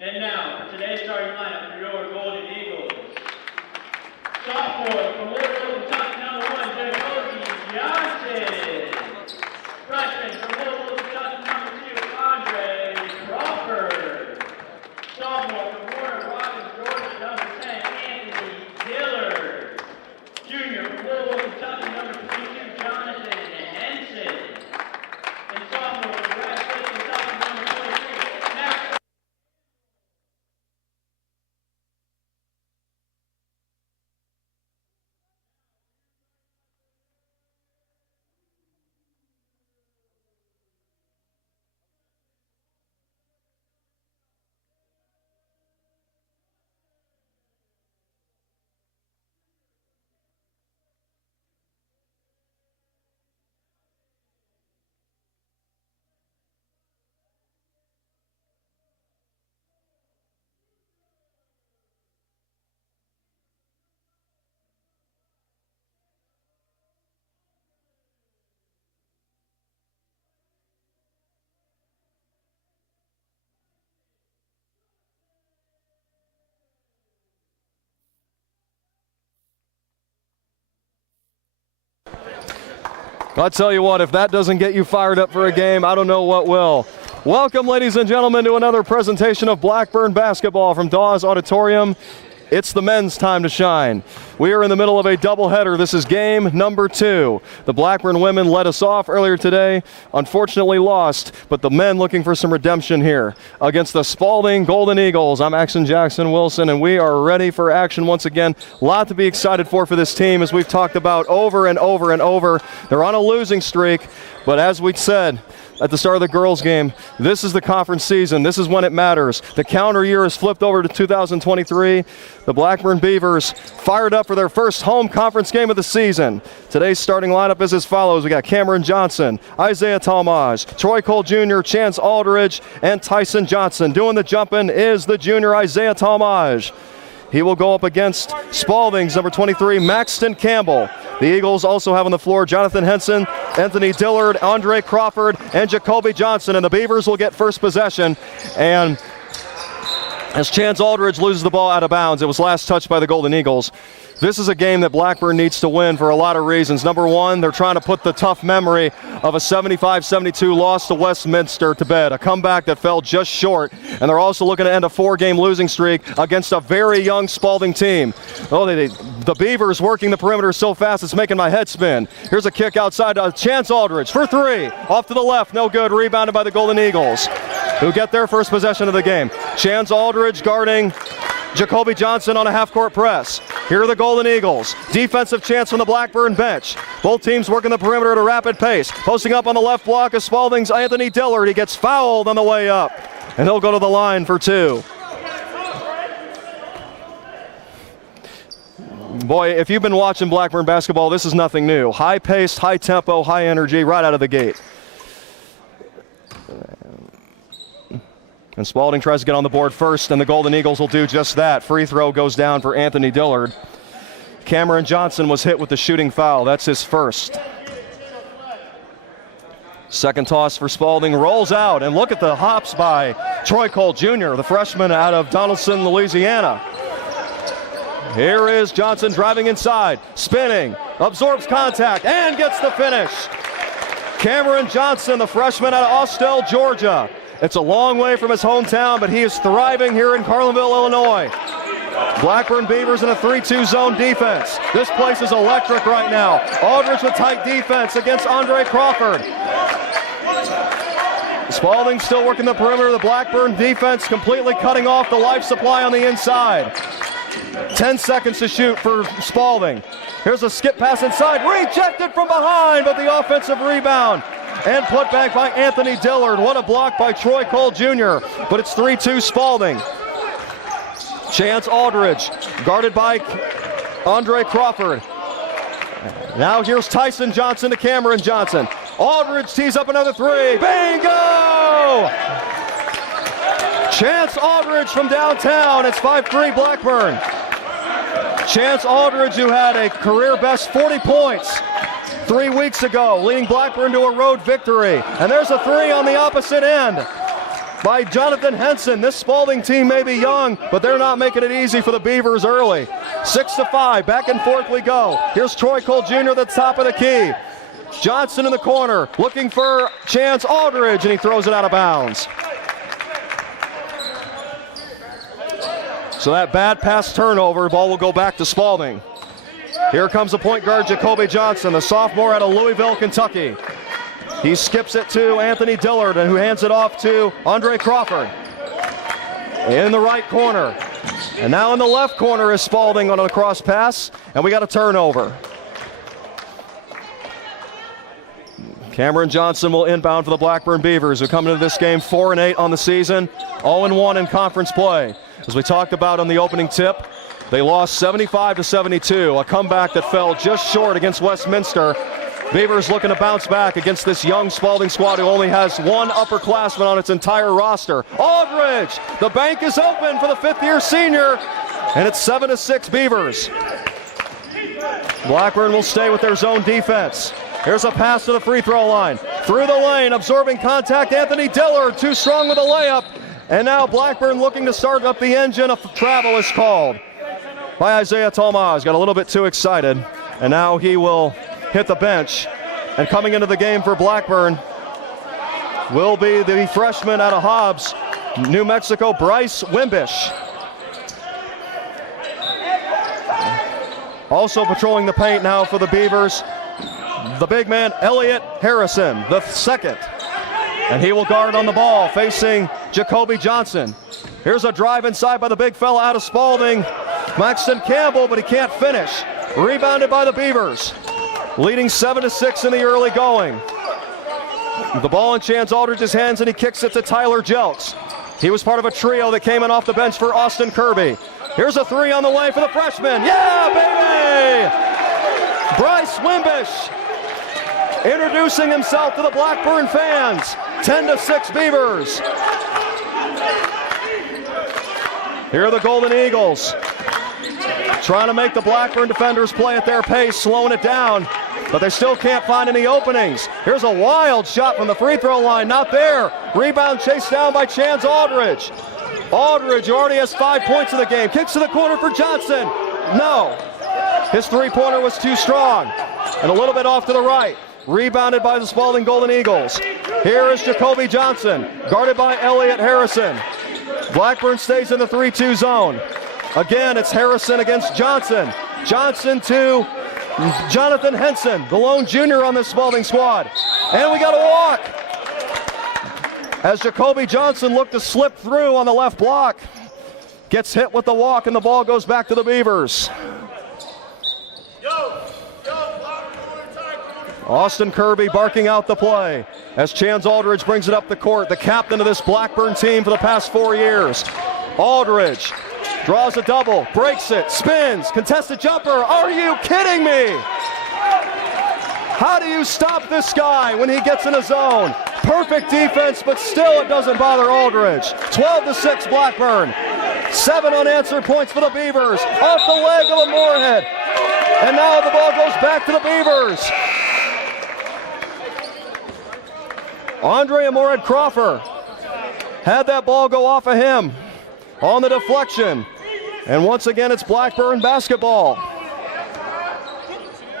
And now, for today's starting lineup for your Golden Eagles. Sophomore from Louisville, Kentucky, number 1, Jacoby Johnson. Freshman from Louisville, Kentucky, number 2, Andre Crawford. Sophomore from Warner Robins, Georgia, number 10, Anthony Dillard. Junior from Louisville, Kentucky, number 22, Jonathan Henson. And sophomore from Blackburn, Kentucky, number 23, Max. I'll tell you what, if that doesn't get you fired up for a game, I don't know what will. Welcome, ladies and gentlemen, to another presentation of Blackburn basketball from Dawes Auditorium. It's the men's time to shine. We are in the middle of a doubleheader. This is game number 2. The Blackburn women led us off earlier today, unfortunately lost, but the men looking for some redemption here against the Spalding Golden Eagles. I'm Axon Jackson Wilson, and we are ready for action once again. A lot to be excited for this team, as we've talked about over and over and over. They're on a losing streak, but as we said at the start of the girls' game, this is the conference season. This is when it matters. The calendar year is flipped over to 2023. The Blackburn Beavers fired up for their first home conference game of the season. Today's starting lineup is as follows. We got Cameron Johnson, Isaiah Talmage, Troy Cole Jr., Chance Aldridge, and Tyson Johnson. Doing the jumping is the junior Isaiah Talmage. He will go up against Spalding's number 23, Maxton Campbell. The Eagles also have on the floor Jonathan Henson, Anthony Dillard, Andre Crawford, and Jacoby Johnson. And the Beavers will get first possession. And as Chance Aldridge loses the ball out of bounds, it was last touched by the Golden Eagles. This is a game that Blackburn needs to win for a lot of reasons. Number one, they're trying to put the tough memory of a 75-72 loss to Westminster to bed, a comeback that fell just short. And they're also looking to end a 4-game losing streak against a very young Spalding team. Oh, the Beavers working the perimeter so fast it's making my head spin. Here's a kick outside to Chance Aldridge for 3. Off to the left, no good, rebounded by the Golden Eagles, who get their first possession of the game. Chance Aldridge guarding Jacoby Johnson on a half-court press. Here are the Golden Eagles. Defensive chance from the Blackburn bench. Both teams working the perimeter at a rapid pace. Posting up on the left block is Spalding's Anthony Dillard. He gets fouled on the way up, and he'll go to the line for 2. Boy, if you've been watching Blackburn basketball, this is nothing new. High-paced, high-tempo, high energy right out of the gate. And Spalding tries to get on the board first, and the Golden Eagles will do just that. Free throw goes down for Anthony Dillard. Cameron Johnson was hit with the shooting foul. That's his first. Second toss for Spalding, rolls out, and look at the hops by Troy Cole Jr., the freshman out of Donaldson, Louisiana. Here is Johnson driving inside, spinning, absorbs contact, and gets the finish. Cameron Johnson, the freshman out of Austell, Georgia. It's a long way from his hometown, but he is thriving here in Carlinville, Illinois. Blackburn Beavers in a 3-2 zone defense. This place is electric right now. Aldridge with tight defense against Andre Crawford. Spalding still working the perimeter. The Blackburn defense completely cutting off the life supply on the inside. 10 seconds to shoot for Spalding. Here's a skip pass inside, rejected from behind, but the offensive rebound and put back by Anthony Dillard. What a block by Troy Cole Jr., but it's 3-2 Spalding. Chance Aldridge, guarded by Andre Crawford. Now here's Tyson Johnson to Cameron Johnson. Aldridge tees up another 3. Bingo! Chance Aldridge from downtown. It's 5-3 Blackburn. Chance Aldridge, who had a career-best 40 points 3 weeks ago, leading Blackburn to a road victory. And there's a 3 on the opposite end. by Jonathan Henson. This Spalding team may be young, but they're not making it easy for the Beavers early. 6-5, back and forth we go. Here's Troy Cole Jr. at the top of the key. Johnson in the corner, looking for Chance Aldridge, and he throws it out of bounds. So that bad pass turnover, ball will go back to Spalding. Here comes the point guard, Jacoby Johnson, the sophomore out of Louisville, Kentucky. He skips it to Anthony Dillard, who hands it off to Andre Crawford. In the right corner. And now in the left corner is Spalding on a cross pass, and we got a turnover. Cameron Johnson will inbound for the Blackburn Beavers, who come into this game 4-8 on the season, 0-1 in conference play. As we talked about on the opening tip, they lost 75-72, a comeback that fell just short against Westminster. Beavers looking to bounce back against this young Spalding squad who only has one upperclassman on its entire roster. Aldridge, the bank is open for the fifth-year senior, and it's 7-6 Beavers. Blackburn will stay with their zone defense. Here's a pass to the free throw line. Through the lane, absorbing contact, Anthony Dillard, too strong with a layup. And now Blackburn looking to start up the engine. A travel is called by Isaiah Tomas. Got a little bit too excited. And now he will hit the bench. And coming into the game for Blackburn will be the freshman out of Hobbs, New Mexico, Bryce Wimbish. Also patrolling the paint now for the Beavers, the big man, Elliott Harrison, the second. And he will guard on the ball, facing Jacoby Johnson. Here's a drive inside by the big fella out of Spalding, Maxton Campbell, but he can't finish. Rebounded by the Beavers, leading 7-6 in the early going. The ball in Chance Aldridge's hands, and he kicks it to Tyler Jelks. He was part of a trio that came in off the bench for Austin Kirby. Here's a three on the way for the freshman. Yeah, baby! Bryce Wimbish introducing himself to the Blackburn fans. 10-6 Beavers. Here are the Golden Eagles, trying to make the Blackburn defenders play at their pace, slowing it down, but they still can't find any openings. Here's a wild shot from the free throw line, not there. Rebound chased down by Chance Aldridge. Aldridge, who already has 5 points in the game, kicks to the corner for Johnson. No, his three-pointer was too strong, and a little bit off to the right. Rebounded by the Spalding Golden Eagles. Here is Jacoby Johnson, guarded by Elliott Harrison. Blackburn stays in the 3-2 zone. Again, it's Harrison against Johnson. Johnson to Jonathan Henson, the lone junior on this Spalding squad. And we got a walk, as Jacoby Johnson looked to slip through on the left block. Gets hit with the walk, and the ball goes back to the Beavers. Austin Kirby barking out the play as Chance Aldridge brings it up the court, the captain of this Blackburn team for the past 4 years. Aldridge draws a double, breaks it, spins, contested jumper. Are you kidding me? How do you stop this guy when he gets in a zone? Perfect defense, but still it doesn't bother Aldridge. 12-6 Blackburn. 7 unanswered points for the Beavers. Off the leg of a Moorhead. And now the ball goes back to the Beavers. Andre Moorhead Crawford had that ball go off of him on the deflection. And once again, it's Blackburn basketball.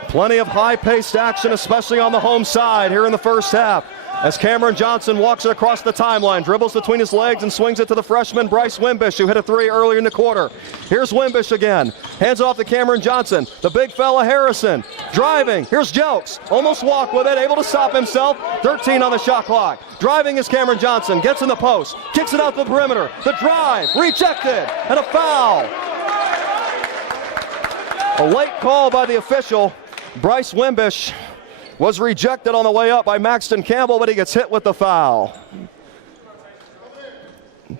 Plenty of high-paced action, especially on the home side here in the first half, as Cameron Johnson walks it across the timeline, dribbles between his legs and swings it to the freshman Bryce Wimbish, who hit a three earlier in the quarter. Here's Wimbish again, hands off to Cameron Johnson, the big fella Harrison, driving. Here's Jelks, almost walked with it, able to stop himself. 13 on the shot clock. Driving is Cameron Johnson, gets in the post, kicks it out to the perimeter. The drive, rejected, and a foul. A late call by the official. Bryce Wimbish was rejected on the way up by Maxton Campbell, but he gets hit with the foul.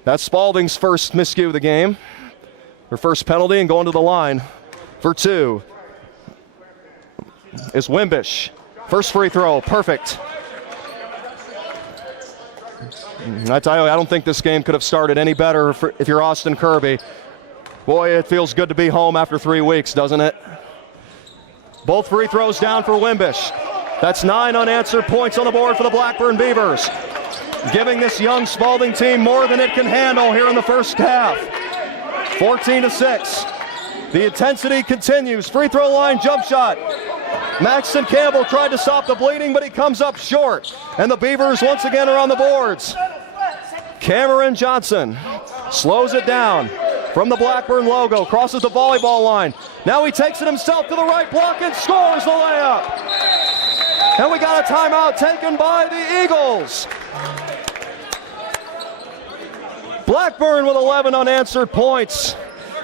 That's Spalding's first miscue of the game. Her first penalty, and going to the line for 2 is Wimbish. First free throw, perfect. I tell you, I don't think this game could have started any better if you're Austin Kirby. Boy, it feels good to be home after 3 weeks, doesn't it? Both free throws down for Wimbish. That's 9 unanswered points on the board for the Blackburn Beavers. giving this young Spalding team more than it can handle here in the first half. 14-6. The intensity continues. Free throw line jump shot. Maxton Campbell tried to stop the bleeding, but he comes up short. And the Beavers once again are on the boards. Cameron Johnson slows it down from the Blackburn logo, crosses the volleyball line. Now he takes it himself to the right block and scores the layup. And we got a timeout taken by the Eagles. Blackburn with 11 unanswered points,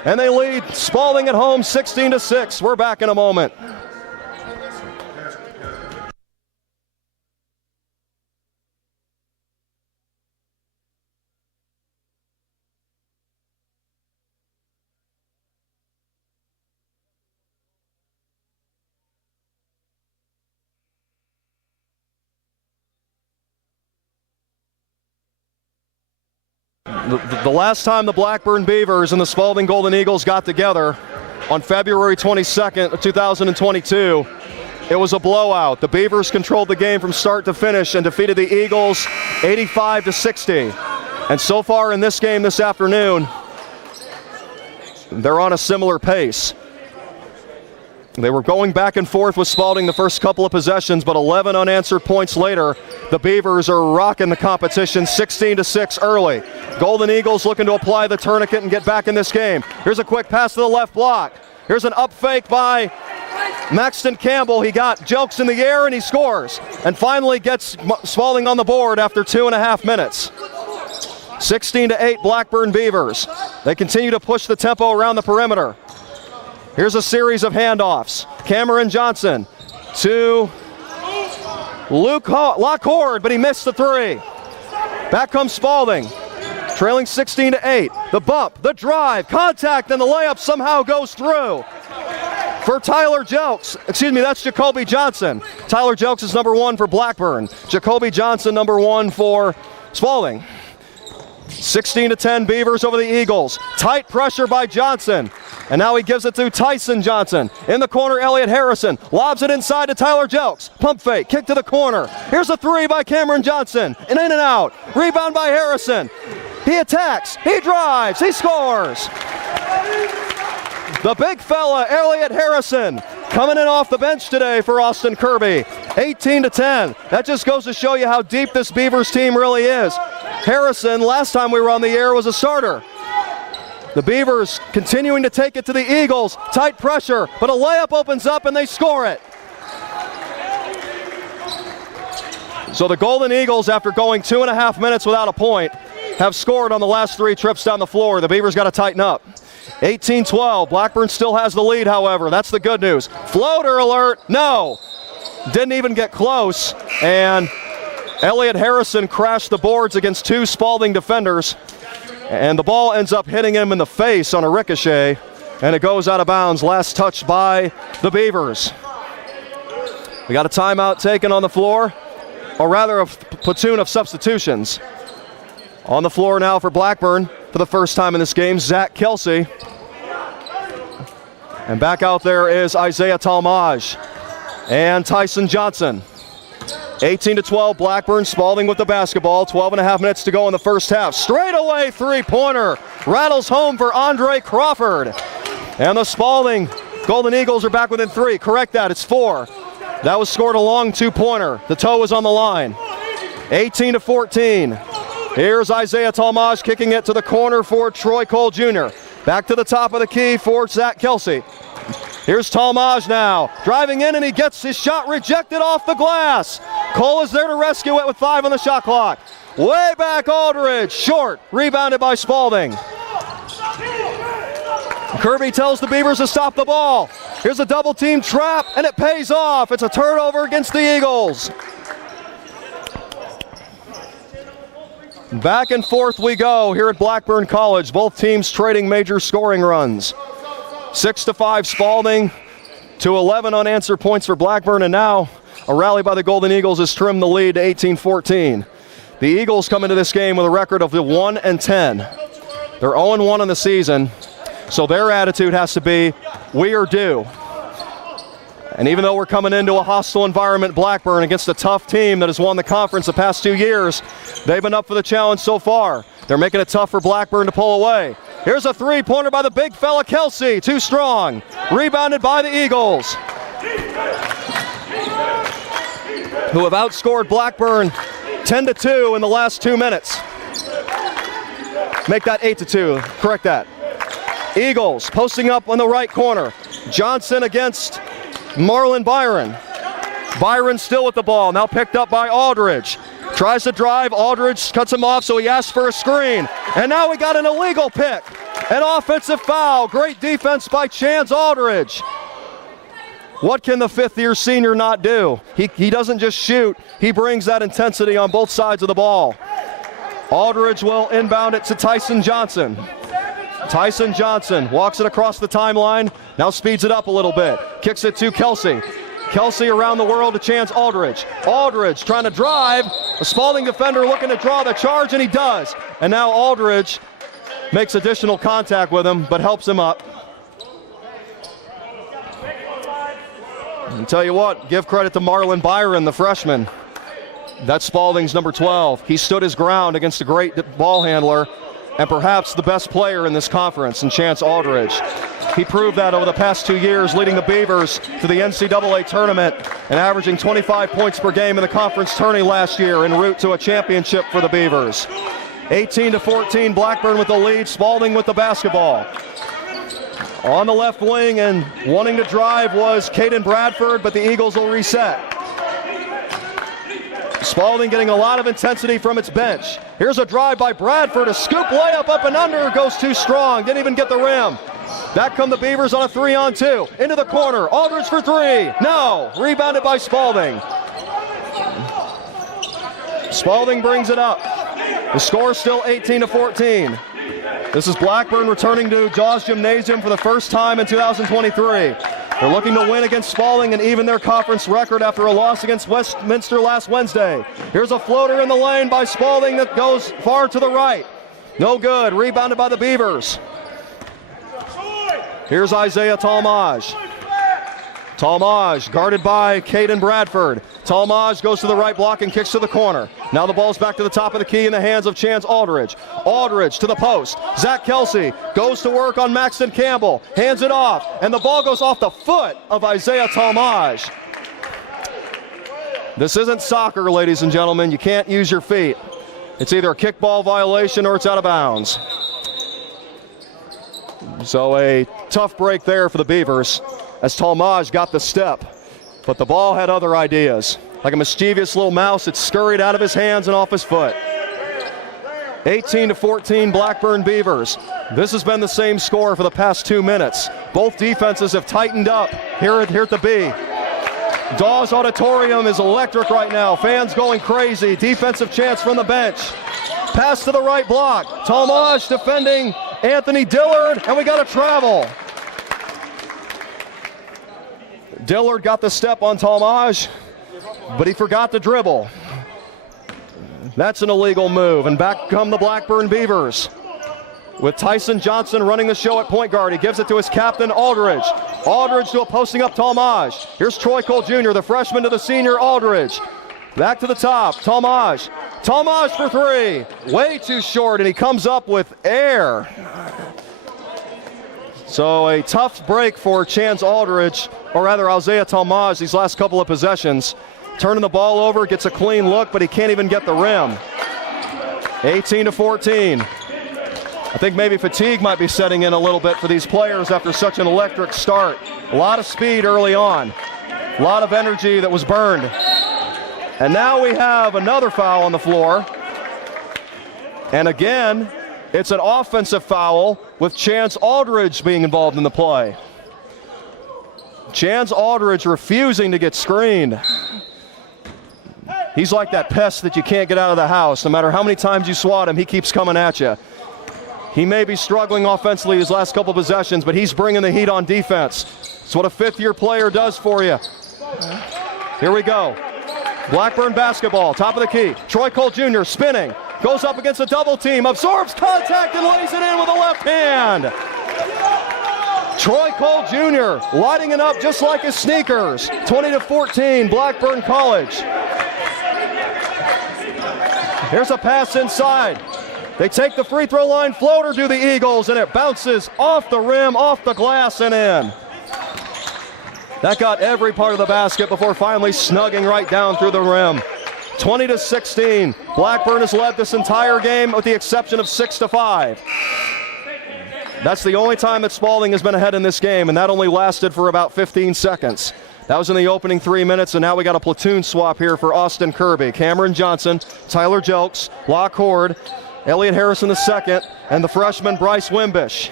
and they lead Spalding at home 16-6. We're back in a moment. The last time the Blackburn Beavers and the Spalding Golden Eagles got together on February 22nd of 2022, it was a blowout. The Beavers controlled the game from start to finish and defeated the Eagles 85-60. And so far in this game this afternoon, they're on a similar pace. They were going back and forth with Spalding the first couple of possessions, but 11 unanswered points later, the Beavers are rocking the competition 16-6 early. Golden Eagles looking to apply the tourniquet and get back in this game. Here's a quick pass to the left block. Here's an up fake by Maxton Campbell. He got Jelks in the air and he scores. And finally gets Spalding on the board after 2.5 minutes. 16-8 Blackburn Beavers. They continue to push the tempo around the perimeter. Here's a series of handoffs. Cameron Johnson to Luke Lockcord, but he missed the three. Back comes Spalding, trailing 16-8. The bump, the drive, contact, and the layup somehow goes through. For Tyler Jelks, that's Jacoby Johnson. Tyler Jelks is number 1 for Blackburn. Jacoby Johnson, number 1 for Spalding. 16-10 Beavers over the Eagles. Tight pressure by Johnson. And now he gives it to Tyson Johnson. In the corner, Elliott Harrison lobs it inside to Tyler Jelks. Pump fake, kick to the corner. Here's a three by Cameron Johnson. And in and out. Rebound by Harrison. He attacks, he drives, he scores. The big fella, Elliott Harrison, coming in off the bench today for Austin Kirby. 18-10. That just goes to show you how deep this Beavers team really is. Harrison, last time we were on the air, was a starter. The Beavers continuing to take it to the Eagles. Tight pressure, but a layup opens up and they score it. So the Golden Eagles, after going 2.5 minutes without a point, have scored on the last 3 trips down the floor. The Beavers got to tighten up. 18-12. Blackburn still has the lead, however. That's the good news. Floater alert. No. Didn't even get close. And Elliott Harrison crashed the boards against 2 Spalding defenders. And the ball ends up hitting him in the face on a ricochet. And it goes out of bounds. Last touch by the Beavers. We got a timeout taken on the floor. Or rather, a platoon of substitutions. On the floor now for Blackburn for the first time in this game, Zach Kelsey. And back out there is Isaiah Talmage and Tyson Johnson. 18-12, Blackburn. Spalding with the basketball. 12.5 minutes to go in the first half. Straight away three-pointer. Rattles home for Andre Crawford. And the Spalding Golden Eagles are back within 3. Correct that, it's 4. That was scored a long 2-pointer. The toe was on the line. 18-14. Here's Isaiah Talmage kicking it to the corner for Troy Cole Jr. Back to the top of the key for Zach Kelsey. Here's Talmage now, driving in, and he gets his shot rejected off the glass. Cole is there to rescue it with 5 on the shot clock. Way back Aldridge, short, rebounded by Spalding. Kirby tells the Beavers to stop the ball. Here's a double team trap, and it pays off. It's a turnover against the Eagles. Back and forth we go here at Blackburn College. Both teams trading major scoring runs. 6-5 Spalding to 11 unanswered points for Blackburn, and now a rally by the Golden Eagles has trimmed the lead to 18-14. The Eagles come into this game with a record of 1-10. They're 0-1 in the season, so their attitude has to be, we are due. And even though we're coming into a hostile environment, Blackburn, against a tough team that has won the conference the past 2 years, they've been up for the challenge so far. They're making it tough for Blackburn to pull away. Here's a three-pointer by the big fella Kelsey, too strong. Rebounded by the Eagles, who have outscored Blackburn 10-2 in the last 2 minutes. Make that 8-2, correct that. Eagles posting up on the right corner. Johnson against Marlon Byron. Byron still with the ball, now picked up by Aldridge. Tries to drive, Aldridge cuts him off, so he asks for a screen. And now we got an illegal pick. An offensive foul. Great defense by Chance Aldridge. What can the fifth-year senior not do? He doesn't just shoot, he brings that intensity on both sides of the ball. Aldridge will inbound it to Tyson Johnson. Tyson Johnson walks it across the timeline, now speeds it up a little bit. Kicks it to Kelsey. Kelsey around the world to Chance Aldridge. Aldridge trying to drive. A Spalding defender looking to draw the charge, and he does. And now Aldridge makes additional contact with him, but helps him up. And tell you what, give credit to Marlon Byron, the freshman. That's Spalding's number 12. He stood his ground against a great ball handler and perhaps the best player in this conference in Chance Aldridge. He proved that over the past 2 years, leading the Beavers to the NCAA tournament and averaging 25 points per game in the conference tourney last year en route to a championship for the Beavers. 18-14, Blackburn with the lead, Spalding with the basketball. On the left wing and wanting to drive was Caden Bradford, but the Eagles will reset. Spalding getting a lot of intensity from its bench. Here's a drive by Bradford, a scoop layup up and under, goes too strong, didn't even get the rim. Back come the Beavers on a 3-on-2. Into the corner, Aldridge for three. No, rebounded by Spalding. Spalding brings it up. The score is still 18-14. This is Blackburn returning to Dawes Gymnasium for the first time in 2023. They're looking to win against Spalding and even their conference record after a loss against Westminster last Wednesday. Here's a floater in the lane by Spalding that goes far to the right. No good, rebounded by the Beavers. Here's Isaiah Talmage. Talmage guarded by Caden Bradford. Talmage goes to the right block and kicks to the corner. Now the ball's back to the top of the key in the hands of Chance Aldridge. Aldridge to the post. Zach Kelsey goes to work on Maxton Campbell. Hands it off, and the ball goes off the foot of Isaiah Talmage. This isn't soccer, ladies and gentlemen. You can't use your feet. It's either a kickball violation or it's out of bounds. So a tough break there for the Beavers as Talmage got the step, but the ball had other ideas. Like a mischievous little mouse, it scurried out of his hands and off his foot. 18-14 Blackburn Beavers. This has been the same score for the past 2 minutes. Both defenses have tightened up here at the B. Dawes Auditorium is electric right now. Fans going crazy. Defensive chance from the bench. Pass to the right block. Talmage defending Anthony Dillard, and we got a travel. Dillard got the step on Talmage, but he forgot to dribble. That's an illegal move, and back come the Blackburn Beavers with Tyson Johnson running the show at point guard. He gives it to his captain, Aldridge. Aldridge to a posting up Talmage. Here's Troy Cole Jr., the freshman to the senior, Aldridge. Back to the top, Talmage. Talmage for three. Way too short, and he comes up with air. So a tough break for Chance Aldridge, or rather Isaiah Talmage, these last couple of possessions. Turning the ball over, gets a clean look, but he can't even get the rim. 18-14. I think maybe fatigue might be setting in a little bit for these players after such an electric start. A lot of speed early on. A lot of energy that was burned. And now we have another foul on the floor. And again, it's an offensive foul with Chance Aldridge being involved in the play. Chance Aldridge refusing to get screened. He's like that pest that you can't get out of the house. No matter how many times you swat him, he keeps coming at you. He may be struggling offensively his last couple possessions, but he's bringing the heat on defense. It's what a fifth-year player does for you. Here we go. Blackburn basketball, top of the key. Troy Cole Jr. spinning, goes up against a double team, absorbs contact and lays it in with a left hand. Troy Cole Jr. lighting it up just like his sneakers. 20-14, Blackburn College. Here's a pass inside. They take the free throw line floater to the Eagles, and it bounces off the rim, off the glass, and in. That got every part of the basket before finally snugging right down through the rim. 20-16. Blackburn has led this entire game with the exception of 6-5. That's the only time that Spalding has been ahead in this game, and that only lasted for about 15 seconds. That was in the opening 3 minutes, and now we got a platoon swap here for Austin Kirby. Cameron Johnson, Tyler Jelks, Locke Horde, Elliott Harrison II, and the freshman Bryce Wimbish.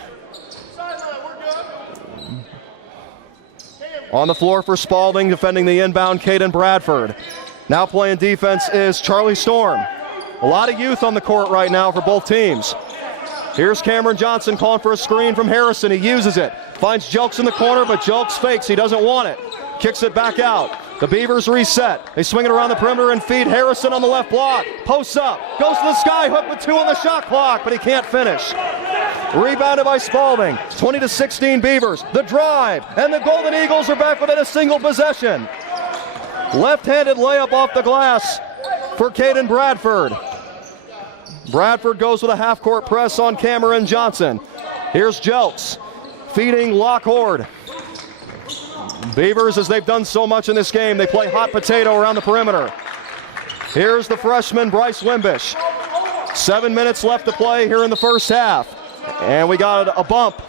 On the floor for Spalding, defending the inbound, Caden Bradford. Now playing defense is Charlie Storm. A lot of youth on the court right now for both teams. Here's Cameron Johnson calling for a screen from Harrison. He uses it. Finds Jelks in the corner, but Jelks fakes. He doesn't want it. Kicks it back out. The Beavers reset. They swing it around the perimeter and feed Harrison on the left block. Posts up. Goes to the sky hook with 2 on the shot clock, but he can't finish. Rebounded by Spalding. 20-16 Beavers. The drive. And the Golden Eagles are back within a single possession. Left-handed layup off the glass for Caden Bradford. Bradford goes with a half-court press on Cameron Johnson. Here's Jelks feeding Locke Horde. Beavers, as they've done so much in this game, they play hot potato around the perimeter. Here's the freshman Bryce Wimbish. 7 minutes left to play here in the first half. And we got a bump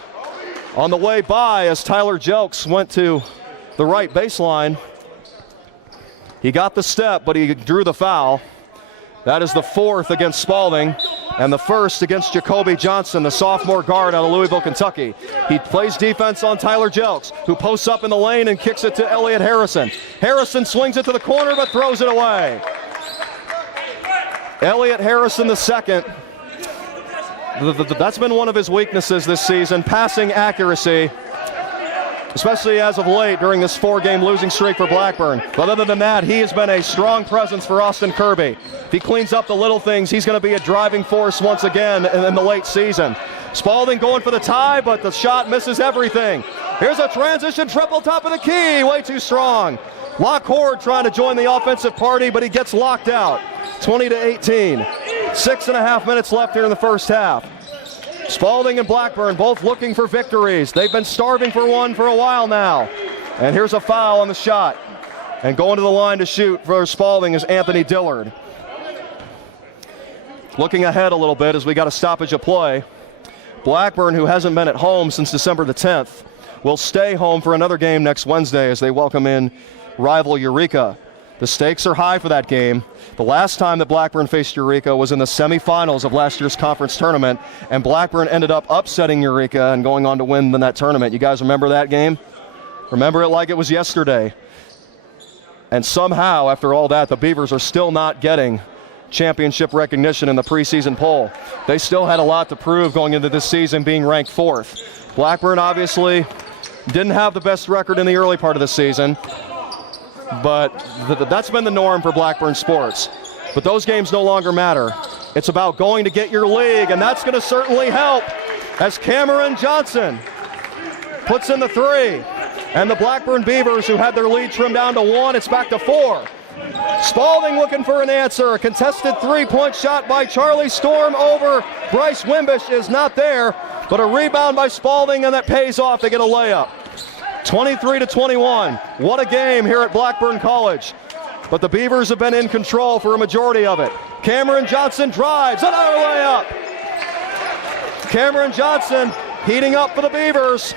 on the way by as Tyler Jelks went to the right baseline. He got the step, but he drew the foul. That is the 4th against Spalding and the 1st against Jacoby Johnson, the sophomore guard out of Louisville, Kentucky. He plays defense on Tyler Jelks, who posts up in the lane and kicks it to Elliott Harrison. Harrison swings it to the corner but throws it away. Elliott Harrison II. That's been one of his weaknesses this season, passing accuracy, especially as of late during this 4-game losing streak for Blackburn. But other than that, he has been a strong presence for Austin Kirby. If he cleans up the little things, he's going to be a driving force once again in the late season. Spalding going for the tie, but the shot misses everything. Here's a transition triple, top of the key, way too strong. Locke Horde trying to join the offensive party, but he gets locked out. 20-18. 6.5 minutes left here in the first half. Spalding and Blackburn both looking for victories. They've been starving for one for a while now. And here's a foul on the shot. And going to the line to shoot for Spalding is Anthony Dillard. Looking ahead a little bit as we got a stoppage of play. Blackburn, who hasn't been at home since December the 10th, will stay home for another game next Wednesday as they welcome in rival Eureka. The stakes are high for that game. The last time that Blackburn faced Eureka was in the semifinals of last year's conference tournament, and Blackburn ended up upsetting Eureka and going on to win that tournament. You guys remember that game? Remember it like it was yesterday. And somehow, after all that, the Beavers are still not getting championship recognition in the preseason poll. They still had a lot to prove going into this season, being ranked 4th. Blackburn obviously didn't have the best record in the early part of the season, but that's been the norm for Blackburn sports. But those games no longer matter. It's about going to get your league, and that's going to certainly help as Cameron Johnson puts in the 3. And the Blackburn Beavers, who had their lead trimmed down to 1, it's back to 4. Spalding looking for an answer. A contested 3-point shot by Charlie Storm over Bryce Wimbish is not there, but a rebound by Spalding, and that pays off. They get a layup. 23-21. What a game here at Blackburn College. But the Beavers have been in control for a majority of it. Cameron Johnson drives, another layup. Cameron Johnson heating up for the Beavers.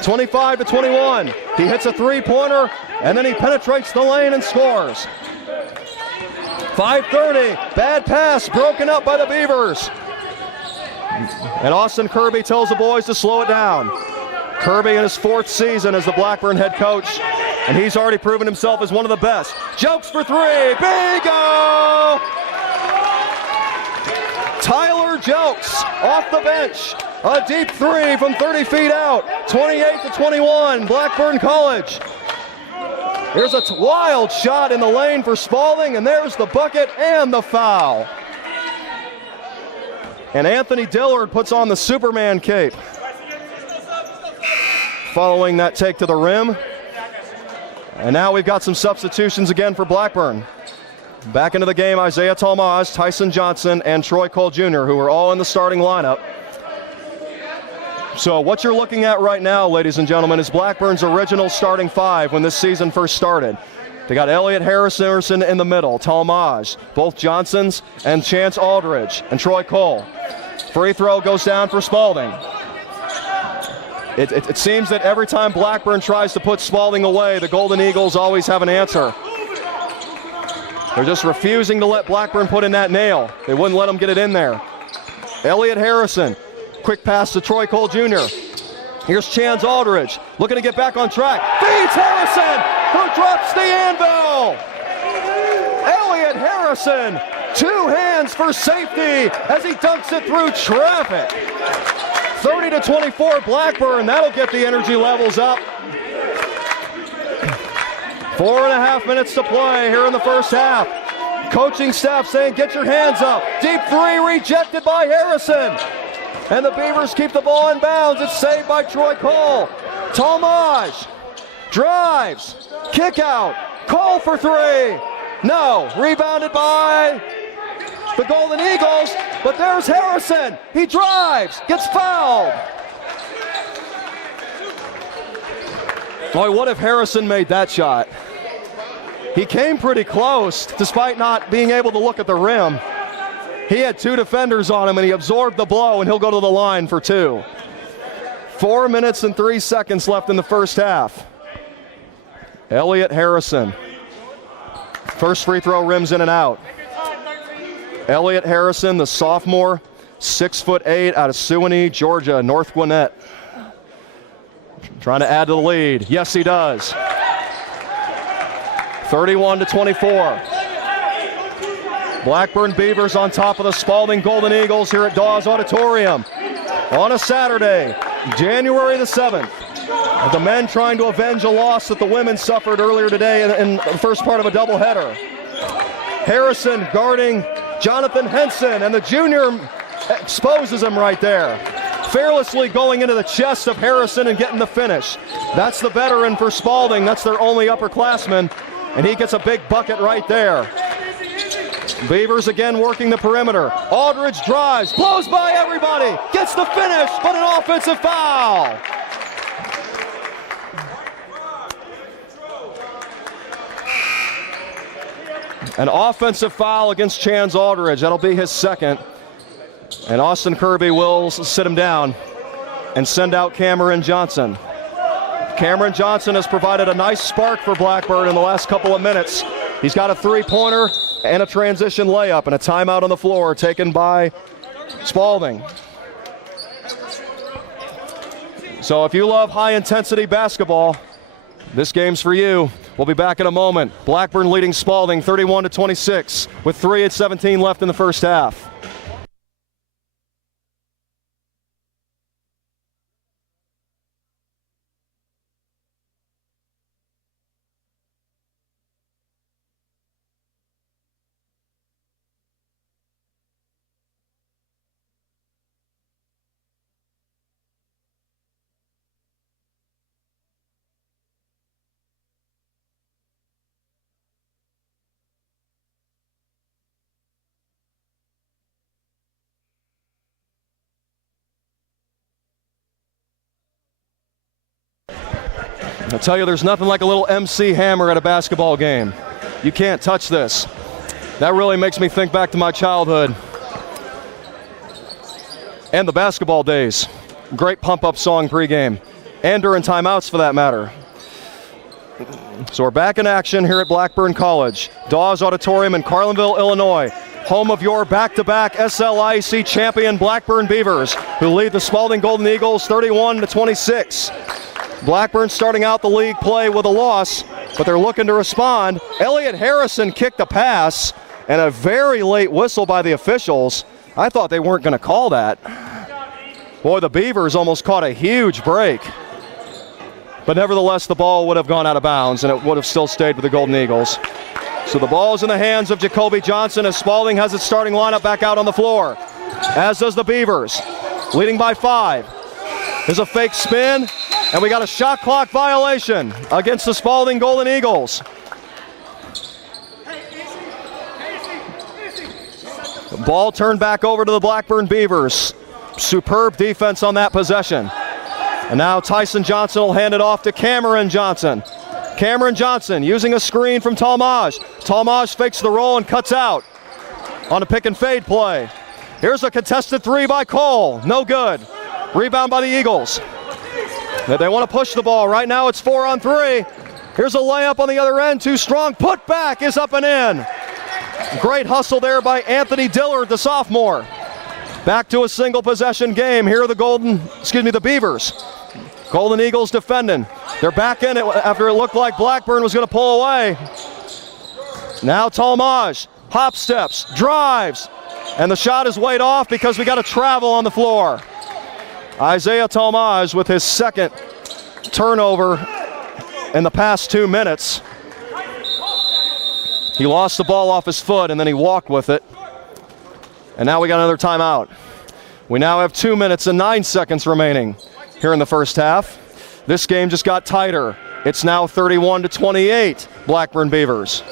25-21. He hits a 3-pointer, and then he penetrates the lane and scores. 5:30, bad pass broken up by the Beavers. And Austin Kirby tells the boys to slow it down. Kirby in his 4th season as the Blackburn head coach, and he's already proven himself as one of the best. Jelks for 3, bingo! Tyler Jelks off the bench, a deep 3 from 30 feet out, 28-21, Blackburn College. Here's a wild shot in the lane for Spalding, and there's the bucket and the foul. And Anthony Dillard puts on the Superman cape. following that take to the rim. And now we've got some substitutions again for Blackburn. Back into the game, Isaiah Talmage, Tyson Johnson, and Troy Cole Jr., who are all in the starting lineup. So what you're looking at right now, ladies and gentlemen, is Blackburn's original starting five when this season first started. They got Elliott Harrison in the middle, Talmage, both Johnsons, and Chance Aldridge, and Troy Cole. Free throw goes down for Spalding. It seems that every time Blackburn tries to put Spalding away, the Golden Eagles always have an answer. They're just refusing to let Blackburn put in that nail. They wouldn't let him get it in there. Elliott Harrison, quick pass to Troy Cole Jr. Here's Chance Aldridge, looking to get back on track. Feeds Harrison, who drops the anvil. Elliott Harrison, 2 hands for safety as he dunks it through traffic. 30-24 Blackburn, that'll get the energy levels up. 4.5 minutes to play here in the first half. Coaching staff saying, get your hands up. Deep three rejected by Harrison. And the Beavers keep the ball in bounds. It's saved by Troy Cole. Talmage drives, kick out, Cole for three. No, rebounded by the Golden Eagles, but there's Harrison. He drives, gets fouled. Boy, what if Harrison made that shot? He came pretty close, despite not being able to look at the rim. He had 2 defenders on him, and he absorbed the blow, and he'll go to the line for 2. 4 minutes and 3 seconds left in the first half. Elliott Harrison. First free throw rims in and out. Elliott Harrison, the sophomore, 6'8", out of Suwanee, Georgia, North Gwinnett. Trying to add to the lead. Yes, he does. 31-24. Blackburn Beavers on top of the Spalding Golden Eagles here at Dawes Auditorium on a Saturday, January the 7th. The men trying to avenge a loss that the women suffered earlier today in the first part of a doubleheader. Harrison guarding Jonathan Henson, and the junior exposes him right there. Fearlessly going into the chest of Harrison and getting the finish. That's the veteran for Spalding. That's their only upperclassman, and he gets a big bucket right there. Beavers again working the perimeter. Aldridge drives, blows by everybody, gets the finish, but an offensive foul. An offensive foul against Chance Aldridge. That'll be his second. And Austin Kirby will sit him down and send out Cameron Johnson. Cameron Johnson has provided a nice spark for Blackburn in the last couple of minutes. He's got a three-pointer and a transition layup, and a timeout on the floor taken by Spalding. So if you love high-intensity basketball, this game's for you. We'll be back in a moment. Blackburn leading Spalding 31-26 with 3:17 left in the first half. I tell you, there's nothing like a little MC Hammer at a basketball game. You can't touch this. That really makes me think back to my childhood and the basketball days. Great pump-up song pregame, and during timeouts for that matter. So we're back in action here at Blackburn College, Dawes Auditorium in Carlinville, Illinois, home of your back-to-back SLIC champion Blackburn Beavers, who lead the Spalding Golden Eagles 31-26. Blackburn starting out the league play with a loss, but they're looking to respond. Elliott Harrison kicked a pass, and a very late whistle by the officials. I thought they weren't going to call that. Boy, the Beavers almost caught a huge break. But nevertheless, the ball would have gone out of bounds, and it would have still stayed with the Golden Eagles. So the ball is in the hands of Jacoby Johnson as Spalding has its starting lineup back out on the floor, as does the Beavers, leading by 5. There's a fake spin. And we got a shot clock violation against the Spalding Golden Eagles. Ball turned back over to the Blackburn Beavers. Superb defense on that possession. And now Tyson Johnson will hand it off to Cameron Johnson. Cameron Johnson using a screen from Talmage. Talmage fakes the roll and cuts out on a pick and fade play. Here's a contested three by Cole. No good. Rebound by the Eagles. They want to push the ball. Right now it's 4-on-3. Here's a layup on the other end. Too strong. Put back is up and in. Great hustle there by Anthony Dillard, the sophomore. Back to a single possession game. Here are the Beavers. Golden Eagles defending. They're back in it after it looked like Blackburn was going to pull away. Now Talmage, hop steps, drives, and the shot is weighed off because we got a travel on the floor. Isaiah Talmage with his second turnover in the past 2 minutes. He lost the ball off his foot and then he walked with it. And now we got another timeout. We now have 2 minutes and 9 seconds remaining here in the first half. This game just got tighter. It's now 31-28, Blackburn Beavers.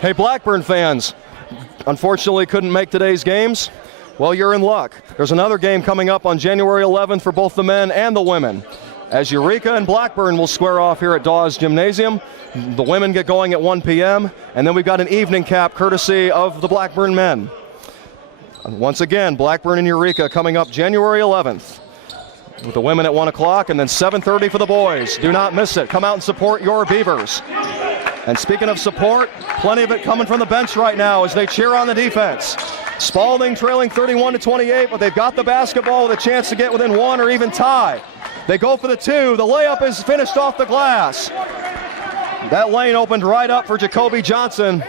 Hey, Blackburn fans, unfortunately couldn't make today's games. Well, you're in luck. There's another game coming up on January 11th for both the men and the women, as Eureka and Blackburn will square off here at Dawes Gymnasium. The women get going at 1 p.m., and then we've got an evening cap courtesy of the Blackburn men. Once again, Blackburn and Eureka coming up January 11th. With the women at 1 o'clock, and then 7:30 for the boys. Do not miss it. Come out and support your Beavers. And speaking of support, plenty of it coming from the bench right now as they cheer on the defense. Spalding trailing 31-28, but they've got the basketball with a chance to get within one or even tie. They go for the two. The layup is finished off the glass. That lane opened right up for Jacoby Johnson,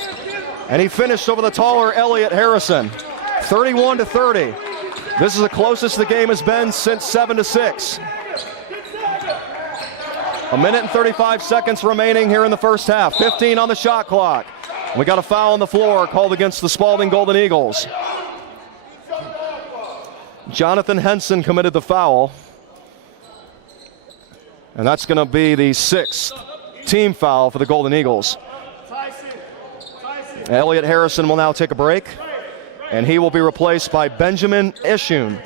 and he finished over the taller Elliott Harrison. 31-30. This is the closest the game has been since 7-6. A minute and 35 seconds remaining here in the first half. 15 on the shot clock. We got a foul on the floor called against the Spalding Golden Eagles. Jonathan Henson committed the foul. And that's going to be the 6th team foul for the Golden Eagles. Elliott Harrison will now take a break, and he will be replaced by Benjamin Ishun,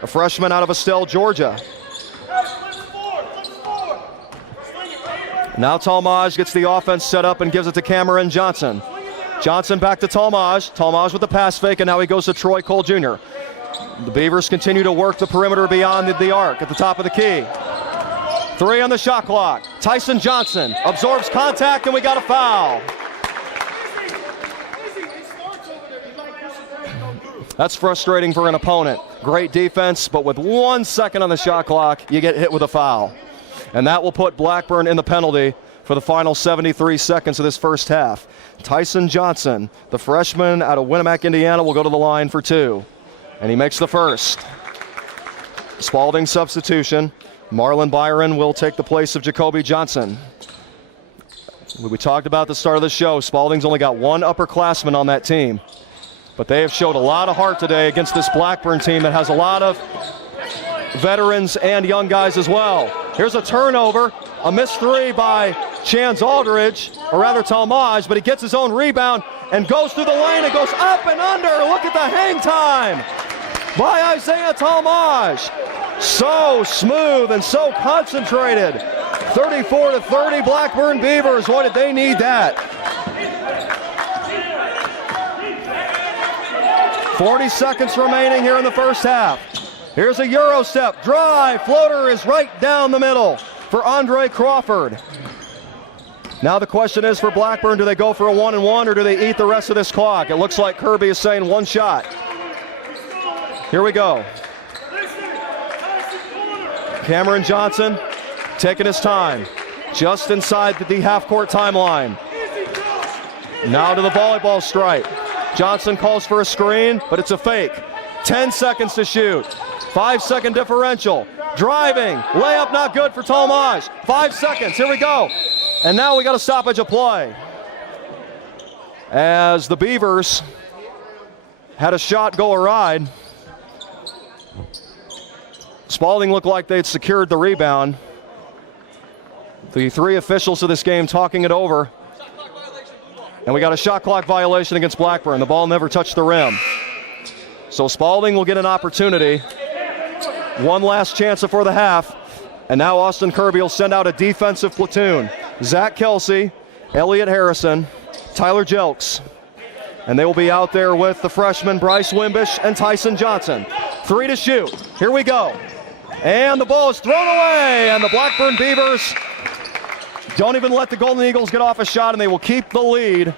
a freshman out of Estelle, Georgia. Now Talmage gets the offense set up and gives it to Cameron Johnson. Johnson back to Talmage. Talmage with the pass fake, and now he goes to Troy Cole Jr. The Beavers continue to work the perimeter beyond the arc at the top of the key. 3 on the shot clock. Tyson Johnson absorbs contact, and we got a foul. That's frustrating for an opponent. Great defense, but with 1 second on the shot clock, you get hit with a foul. And that will put Blackburn in the penalty for the final 73 seconds of this first half. Tyson Johnson, the freshman out of Winnemac, Indiana, will go to the line for 2. And he makes the first. Spalding substitution. Marlon Byron will take the place of Jacoby Johnson. We talked about at the start of the show, Spalding's only got 1 upperclassman on that team. But they have showed a lot of heart today against this Blackburn team that has a lot of veterans and young guys as well. Here's a turnover, a missed 3 by Chance Aldridge, or rather Talmage, but he gets his own rebound and goes through the lane and goes up and under. Look at the hang time by Isaiah Talmage. So smooth and so concentrated. 34-30 Blackburn Beavers. What did they need that? 40 seconds remaining here in the first half. Here's a Euro step, drive, floater is right down the middle for Andre Crawford. Now the question is for Blackburn, do they go for a 1-and-1 or do they eat the rest of this clock? It looks like Kirby is saying 1 shot. Here we go. Cameron Johnson taking his time, just inside the half-court timeline. Now to the volleyball stripe. Johnson calls for a screen, but it's a fake. 10 seconds to shoot. 5-second differential. Driving, layup not good for Talmadge. 5 seconds, here we go. And now we got a stoppage of play. As the Beavers had a shot go awry. Spalding looked like they'd secured the rebound. The three officials of this game talking it over. And we got a shot clock violation against Blackburn. The ball never touched the rim. So Spalding will get an opportunity. One last chance before the half. And now Austin Kirby will send out a defensive platoon. Zach Kelsey, Elliott Harrison, Tyler Jelks. And they will be out there with the freshmen Bryce Wimbish and Tyson Johnson. 3 to shoot. Here we go. And the ball is thrown away. And the Blackburn Beavers don't even let the Golden Eagles get off a shot, and they will keep the lead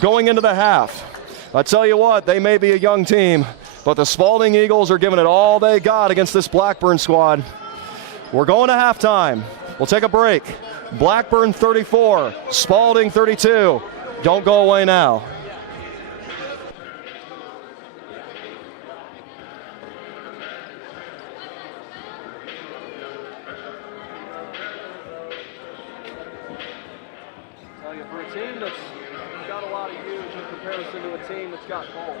going into the half. I tell you what, they may be a young team, but the Spalding Eagles are giving it all they got against this Blackburn squad. We're going to halftime. We'll take a break. Blackburn 34, Spalding 32. Don't go away now. For a team that's got a lot of huge in comparison to a team that's got both.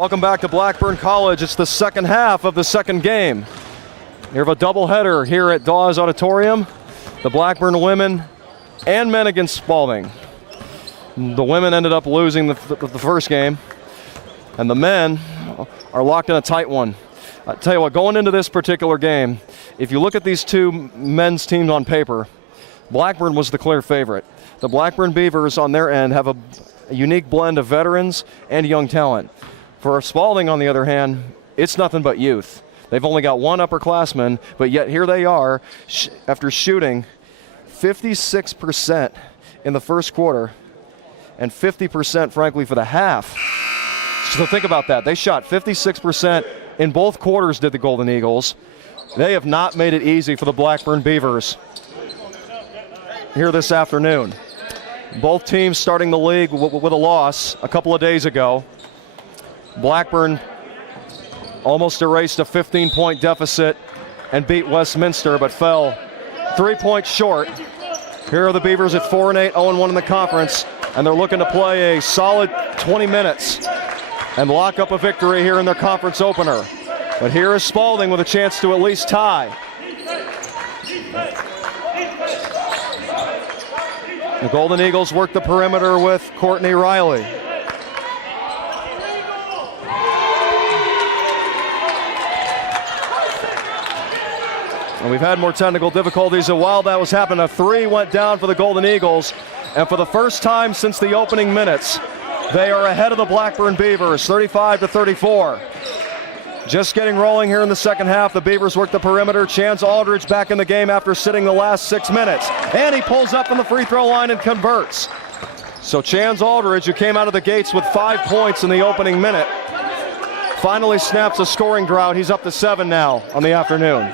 Welcome back to Blackburn College. It's the second half of the second game. We have a doubleheader here at Dawes Auditorium. The Blackburn women and men against Spalding. The women ended up losing the first game, and the men are locked in a tight one. I tell you what, going into this particular game, if you look at these two men's teams on paper, Blackburn was the clear favorite. The Blackburn Beavers on their end have a unique blend of veterans and young talent. For Spalding, on the other hand, it's nothing but youth. They've only got one upperclassman, but yet here they are after shooting 56% in the first quarter and 50%, frankly, for the half. So think about that. They shot 56% in both quarters, did the Golden Eagles. They have not made it easy for the Blackburn Beavers here this afternoon. Both teams starting the league with a loss a couple of days ago. Blackburn almost erased a 15-point deficit and beat Westminster, but fell 3 points short. Here are the Beavers at 4-8, 0-1 in the conference, and they're looking to play a solid 20 minutes and lock up a victory here in their conference opener. But here is Spalding with a chance to at least tie. The Golden Eagles work the perimeter with Courtney Riley. And we've had more technical difficulties. And while that was happening, a three went down for the Golden Eagles. And for the first time since the opening minutes, they are ahead of the Blackburn Beavers, 35-34. Just getting rolling here in the second half. The Beavers work the perimeter. Chance Aldridge back in the game after sitting the last 6 minutes. And he pulls up from the free throw line and converts. So Chance Aldridge, who came out of the gates with 5 points in the opening minute, finally snaps a scoring drought. He's up to 7 now on the afternoon.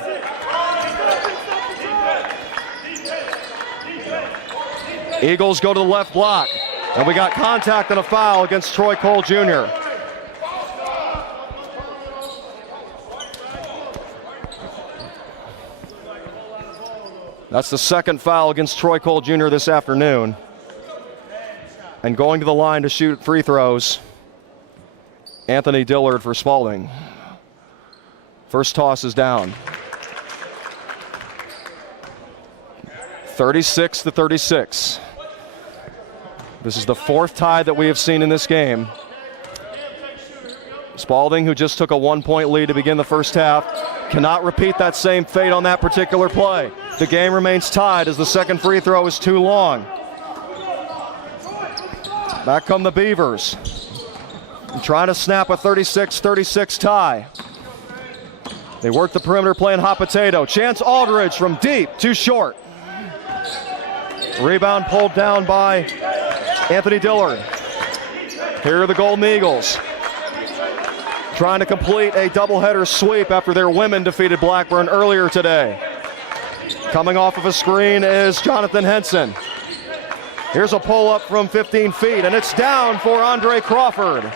Eagles go to the left block, and we got contact and a foul against Troy Cole Jr. That's the second foul against Troy Cole Jr. this afternoon. And going to the line to shoot free throws, Anthony Dillard for Spalding. First toss is down. 36-36. This is the fourth tie that we have seen in this game. Spalding, who just took a 1-point lead to begin the first half, cannot repeat that same fate on that particular play. The game remains tied as the second free throw is too long. Back come the Beavers, trying to snap a 36-36 tie. They work the perimeter playing hot potato. Chance Aldridge from deep, too short. Rebound pulled down by Anthony Dillard. Here are the Golden Eagles, trying to complete a doubleheader sweep after their women defeated Blackburn earlier today. Coming off of a screen is Jonathan Henson. Here's a pull-up from 15 feet, and it's down for Andre Crawford.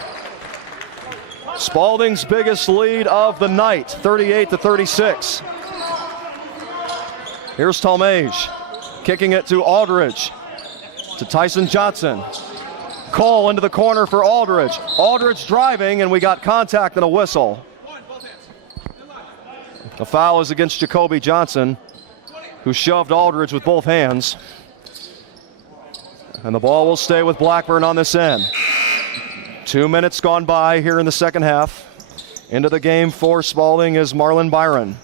Spalding's biggest lead of the night, 38-36. Here's Talmage, kicking it to Aldridge, to Tyson Johnson. Cole into the corner for Aldridge. Aldridge driving, and we got contact and a whistle. The foul is against Jacoby Johnson, who shoved Aldridge with both hands. And the ball will stay with Blackburn on this end. 2 minutes gone by here in the second half. Into the game for Spalding is Marlon Byron.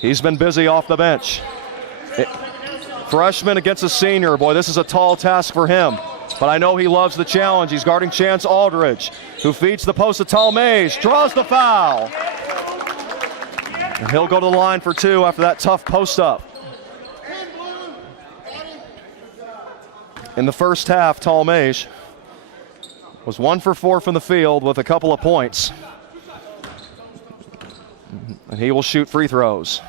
He's been busy off the bench. Freshman against a senior. Boy, this is a tall task for him. But I know he loves the challenge. He's guarding Chance Aldridge, who feeds the post to Talmage, draws the foul. And he'll go to the line for two after that tough post up. In the first half, Talmage was 1 for 4 from the field with a couple of points. And he will shoot free throws,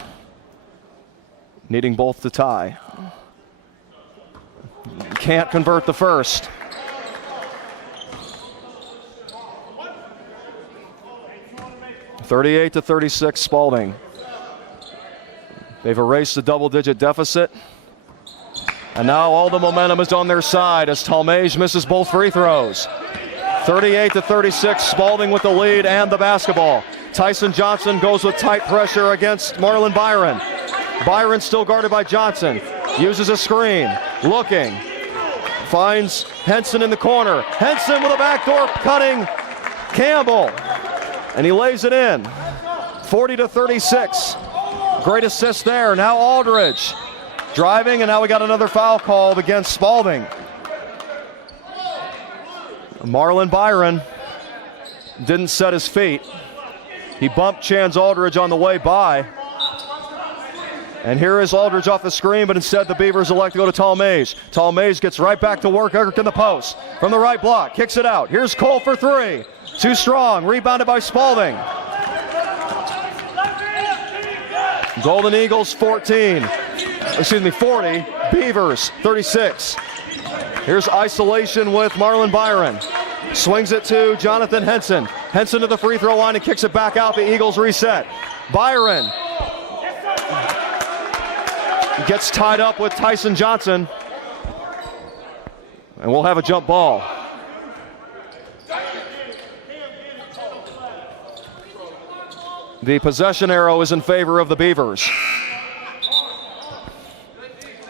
needing both to tie. Can't convert the first. (38-36) Spalding. They've erased a double-digit deficit. And now all the momentum is on their side as Talmage misses both free throws. 38-36, Spalding with the lead and the basketball. Tyson Johnson goes with tight pressure against Marlon Byron. Byron still guarded by Johnson. Uses a screen, looking. Finds Henson in the corner. Henson with a backdoor cutting Campbell. And he lays it in. 40-36. Great assist there. Now Aldridge driving, and now we got another foul called against Spalding. Marlon Byron didn't set his feet. He bumped Chance Aldridge on the way by. And here is Aldridge off the screen, but instead the Beavers elect to go to Talmaze. Talmaze gets right back to work in the post. From the right block, kicks it out. Here's Cole for three. Too strong, rebounded by Spalding. Golden Eagles 40. Beavers 36. Here's isolation with Marlon Byron. Swings it to Jonathan Henson. Henson to the free throw line and kicks it back out. The Eagles reset. Byron gets tied up with Tyson Johnson. And we'll have a jump ball. The possession arrow is in favor of the Beavers.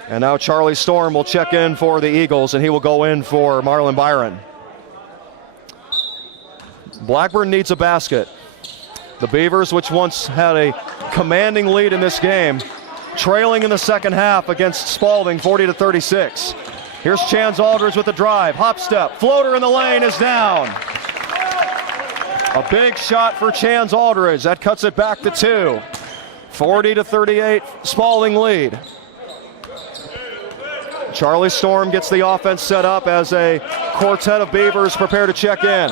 And now Charlie Storm will check in for the Eagles, and he will go in for Marlon Byron. Blackburn needs a basket. The Beavers, which once had a commanding lead in this game, trailing in the second half against Spalding 40-36. Here's Chance Aldridge with the drive, hop step, floater in the lane is down. A big shot for Chance Aldridge. That cuts it back to two. 40-38, Spalding lead. Charlie Storm gets the offense set up as a quartet of Beavers prepare to check in.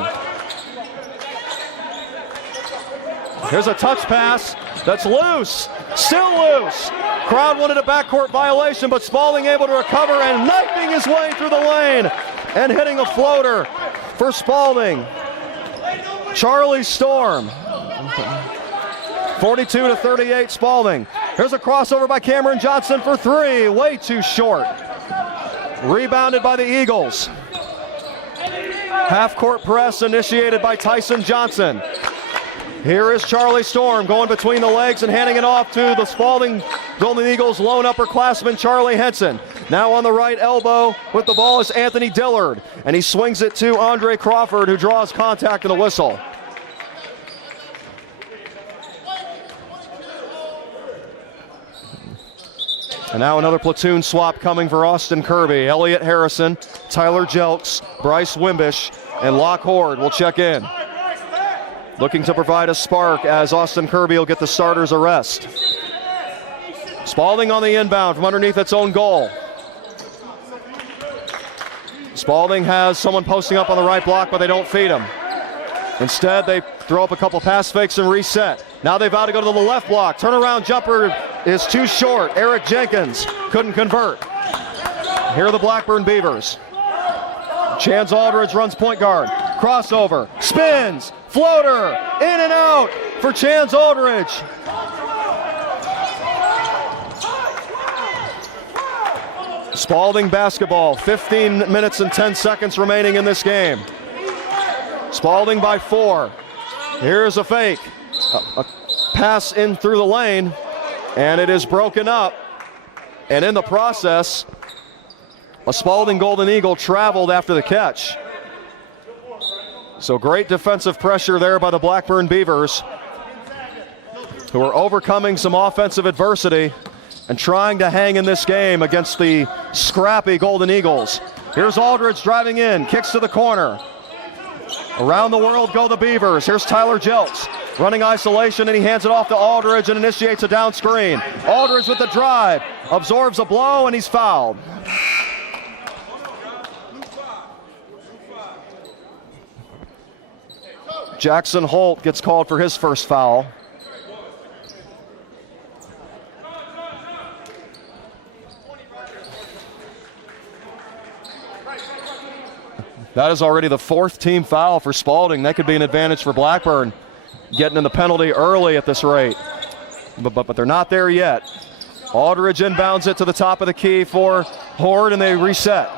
Here's a touch pass that's loose, still loose. Crowd wanted a backcourt violation, but Spalding able to recover and knifing his way through the lane and hitting a floater for Spalding. Charlie Storm. 42-38 Spalding. Here's a crossover by Cameron Johnson for three, way too short. Rebounded by the Eagles. Half-court press initiated by Tyson Johnson. Here is Charlie Storm going between the legs and handing it off to the Spalding Golden Eagles lone upperclassman Charlie Henson. Now on the right elbow with the ball is Anthony Dillard, and he swings it to Andre Crawford, who draws contact and a whistle. And now another platoon swap coming for Austin Kirby. Elliott Harrison, Tyler Jelks, Bryce Wimbish, and Locke Horde will check in. Looking to provide a spark as Austin Kirby will get the starters a rest. Spalding on the inbound from underneath its own goal. Spalding has someone posting up on the right block, but they don't feed him. Instead, they throw up a couple pass fakes and reset. Now they've got to go to the left block. Turnaround jumper is too short. Eric Jenkins couldn't convert. Here are the Blackburn Beavers. Chance Aldridge runs point guard. Crossover, spins, floater, in and out for Chance Aldridge. Spalding basketball, 15 minutes and 10 seconds remaining in this game. Spalding by 4. Here's a fake. A pass in through the lane, and it is broken up. And in the process, a Spalding Golden Eagle traveled after the catch. So great defensive pressure there by the Blackburn Beavers, who are overcoming some offensive adversity and trying to hang in this game against the scrappy Golden Eagles. Here's Aldridge driving in, kicks to the corner. Around the world go the Beavers. Here's Tyler Jelks running isolation, and he hands it off to Aldridge and initiates a down screen. Aldridge with the drive, absorbs a blow, and he's fouled. Jackson Holt gets called for his first foul. That is already the 4th team foul for Spalding. That could be an advantage for Blackburn, getting in the penalty early at this rate. But they're not there yet. Aldridge inbounds it to the top of the key for Horde, and they reset.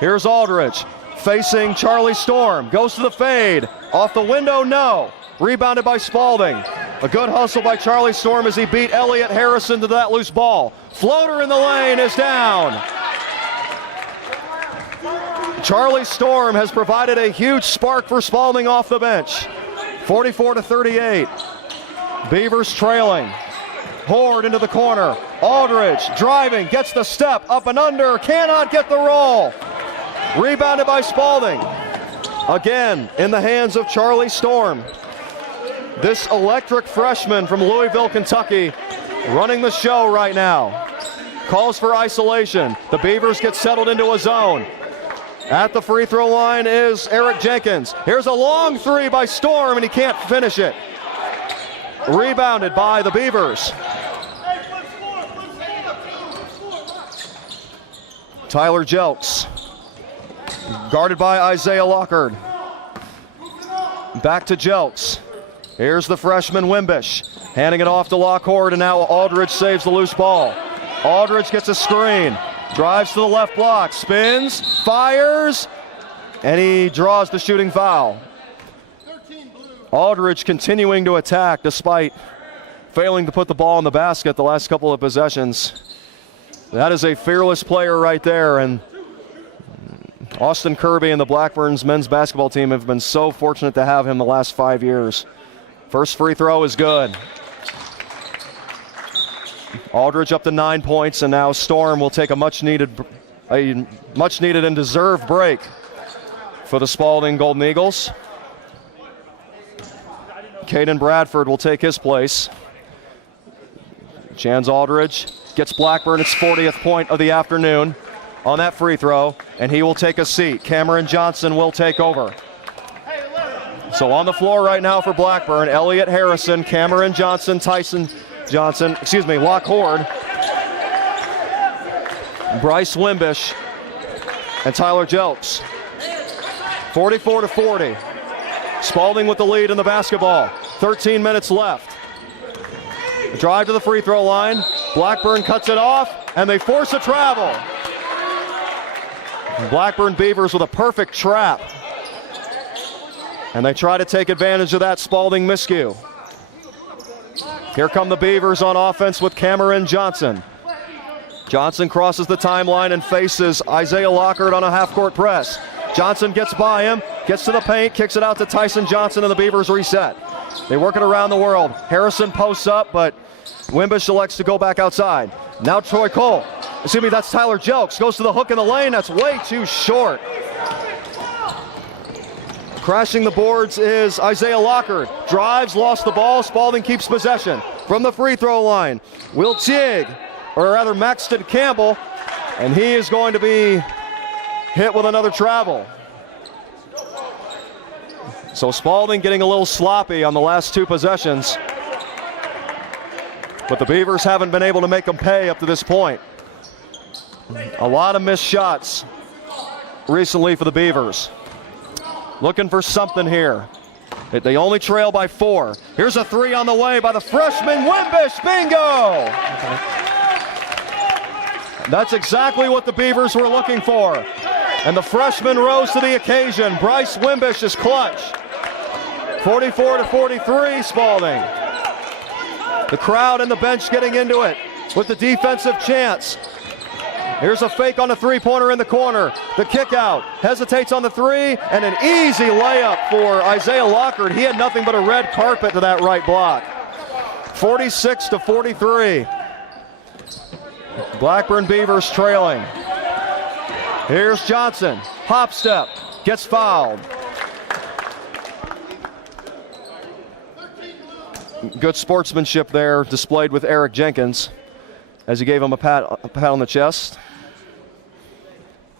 Here's Aldridge. facing Charlie Storm. Goes to the fade. Off the window, no. Rebounded by Spalding. A good hustle by Charlie Storm as he beat Elliott Harrison to that loose ball. Floater in the lane is down. Charlie Storm has provided a huge spark for Spalding off the bench. 44-38. Beavers trailing. Horde into the corner. Aldridge driving, gets the step, up and under, cannot get the roll. Rebounded by Spalding. Again, in the hands of Charlie Storm. This electric freshman from Louisville, Kentucky, running the show right now. Calls for isolation. The Beavers get settled into a zone. At the free throw line is Eric Jenkins. Here's a long three by Storm, and he can't finish it. Rebounded by the Beavers. Tyler Jelks, guarded by Isaiah Lockhart. Back to Jelks. Here's the freshman Wimbish, handing it off to Lockhart, and now Aldridge saves the loose ball. Aldridge gets a screen, drives to the left block, spins, fires, and he draws the shooting foul. Aldridge continuing to attack despite failing to put the ball in the basket the last couple of possessions. That is a fearless player right there, and Austin Kirby and the Blackburn's men's basketball team have been so fortunate to have him the last 5 years. First free throw is good. Aldridge up to 9 points, and now Storm will take a much needed and deserved break for the Spalding Golden Eagles. Caden Bradford will take his place. Chance Aldridge gets Blackburn its 40th point of the afternoon on that free throw, and he will take a seat. Cameron Johnson will take over. So on the floor right now for Blackburn, Elliott Harrison, Cameron Johnson, Locke Horde, Bryce Wimbish, and Tyler Jelks. 44-40. Spalding with the lead in the basketball. 13 minutes left. Drive to the free throw line. Blackburn cuts it off, and they force a travel. Blackburn Beavers with a perfect trap. And they try to take advantage of that Spalding miscue. Here come the Beavers on offense with Cameron Johnson. Johnson crosses the timeline and faces Isaiah Lockhart on a half-court press. Johnson gets by him, gets to the paint, kicks it out to Tyson Johnson, and the Beavers reset. They work it around the world. Harrison posts up, but Wimbish elects to go back outside. Now Troy Cole, that's Tyler Jelks, goes to the hook in the lane. That's way too short. Crashing the boards is Isaiah Lockhart. Drives, lost the ball. Spalding keeps possession. From the free throw line, Will Teague, or rather Maxton Campbell, and he is going to be hit with another travel. So Spalding getting a little sloppy on the last two possessions. But the Beavers haven't been able to make them pay up to this point. A lot of missed shots recently for the Beavers. Looking for something here. They only trail by 4. Here's a three on the way by the freshman Wimbish. Bingo! That's exactly what the Beavers were looking for. And the freshman rose to the occasion. Bryce Wimbish is clutch. 44-43, Spalding. The crowd and the bench getting into it with the defensive chance. Here's a fake on the three-pointer in the corner. The kick out, hesitates on the three, and an easy layup for Isaiah Lockhart. He had nothing but a red carpet to that right block. 46-43. Blackburn Beavers trailing. Here's Johnson, hop step, gets fouled. Good sportsmanship there displayed with Eric Jenkins as he gave him a pat on the chest.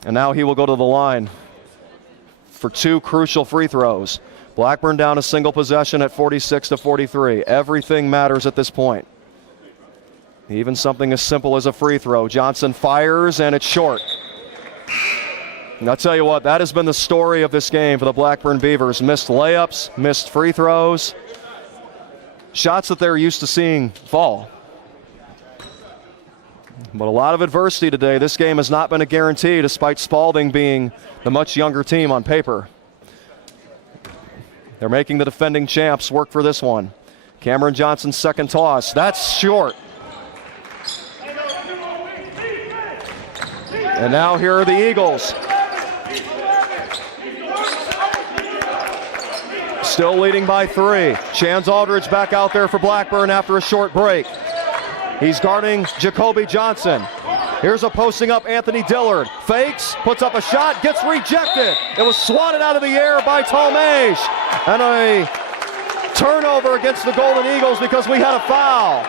And now he will go to the line for 2 crucial free throws. Blackburn down a single possession at 46-43. Everything matters at this point. Even something as simple as a free throw. Johnson fires, and it's short. And I'll tell you what, that has been the story of this game for the Blackburn Beavers. Missed layups, missed free throws, shots that they're used to seeing fall. But a lot of adversity today. This game has not been a guarantee, despite Spalding being the much younger team on paper. They're making the defending champs work for this one. Cameron Johnson's second toss. That's short. And now here are the Eagles. Still leading by 3. Chance Aldridge back out there for Blackburn after a short break. He's guarding Jacoby Johnson. Here's a posting up Anthony Dillard. Fakes, puts up a shot, gets rejected. It was swatted out of the air by Talmage. And a turnover against the Golden Eagles because we had a foul.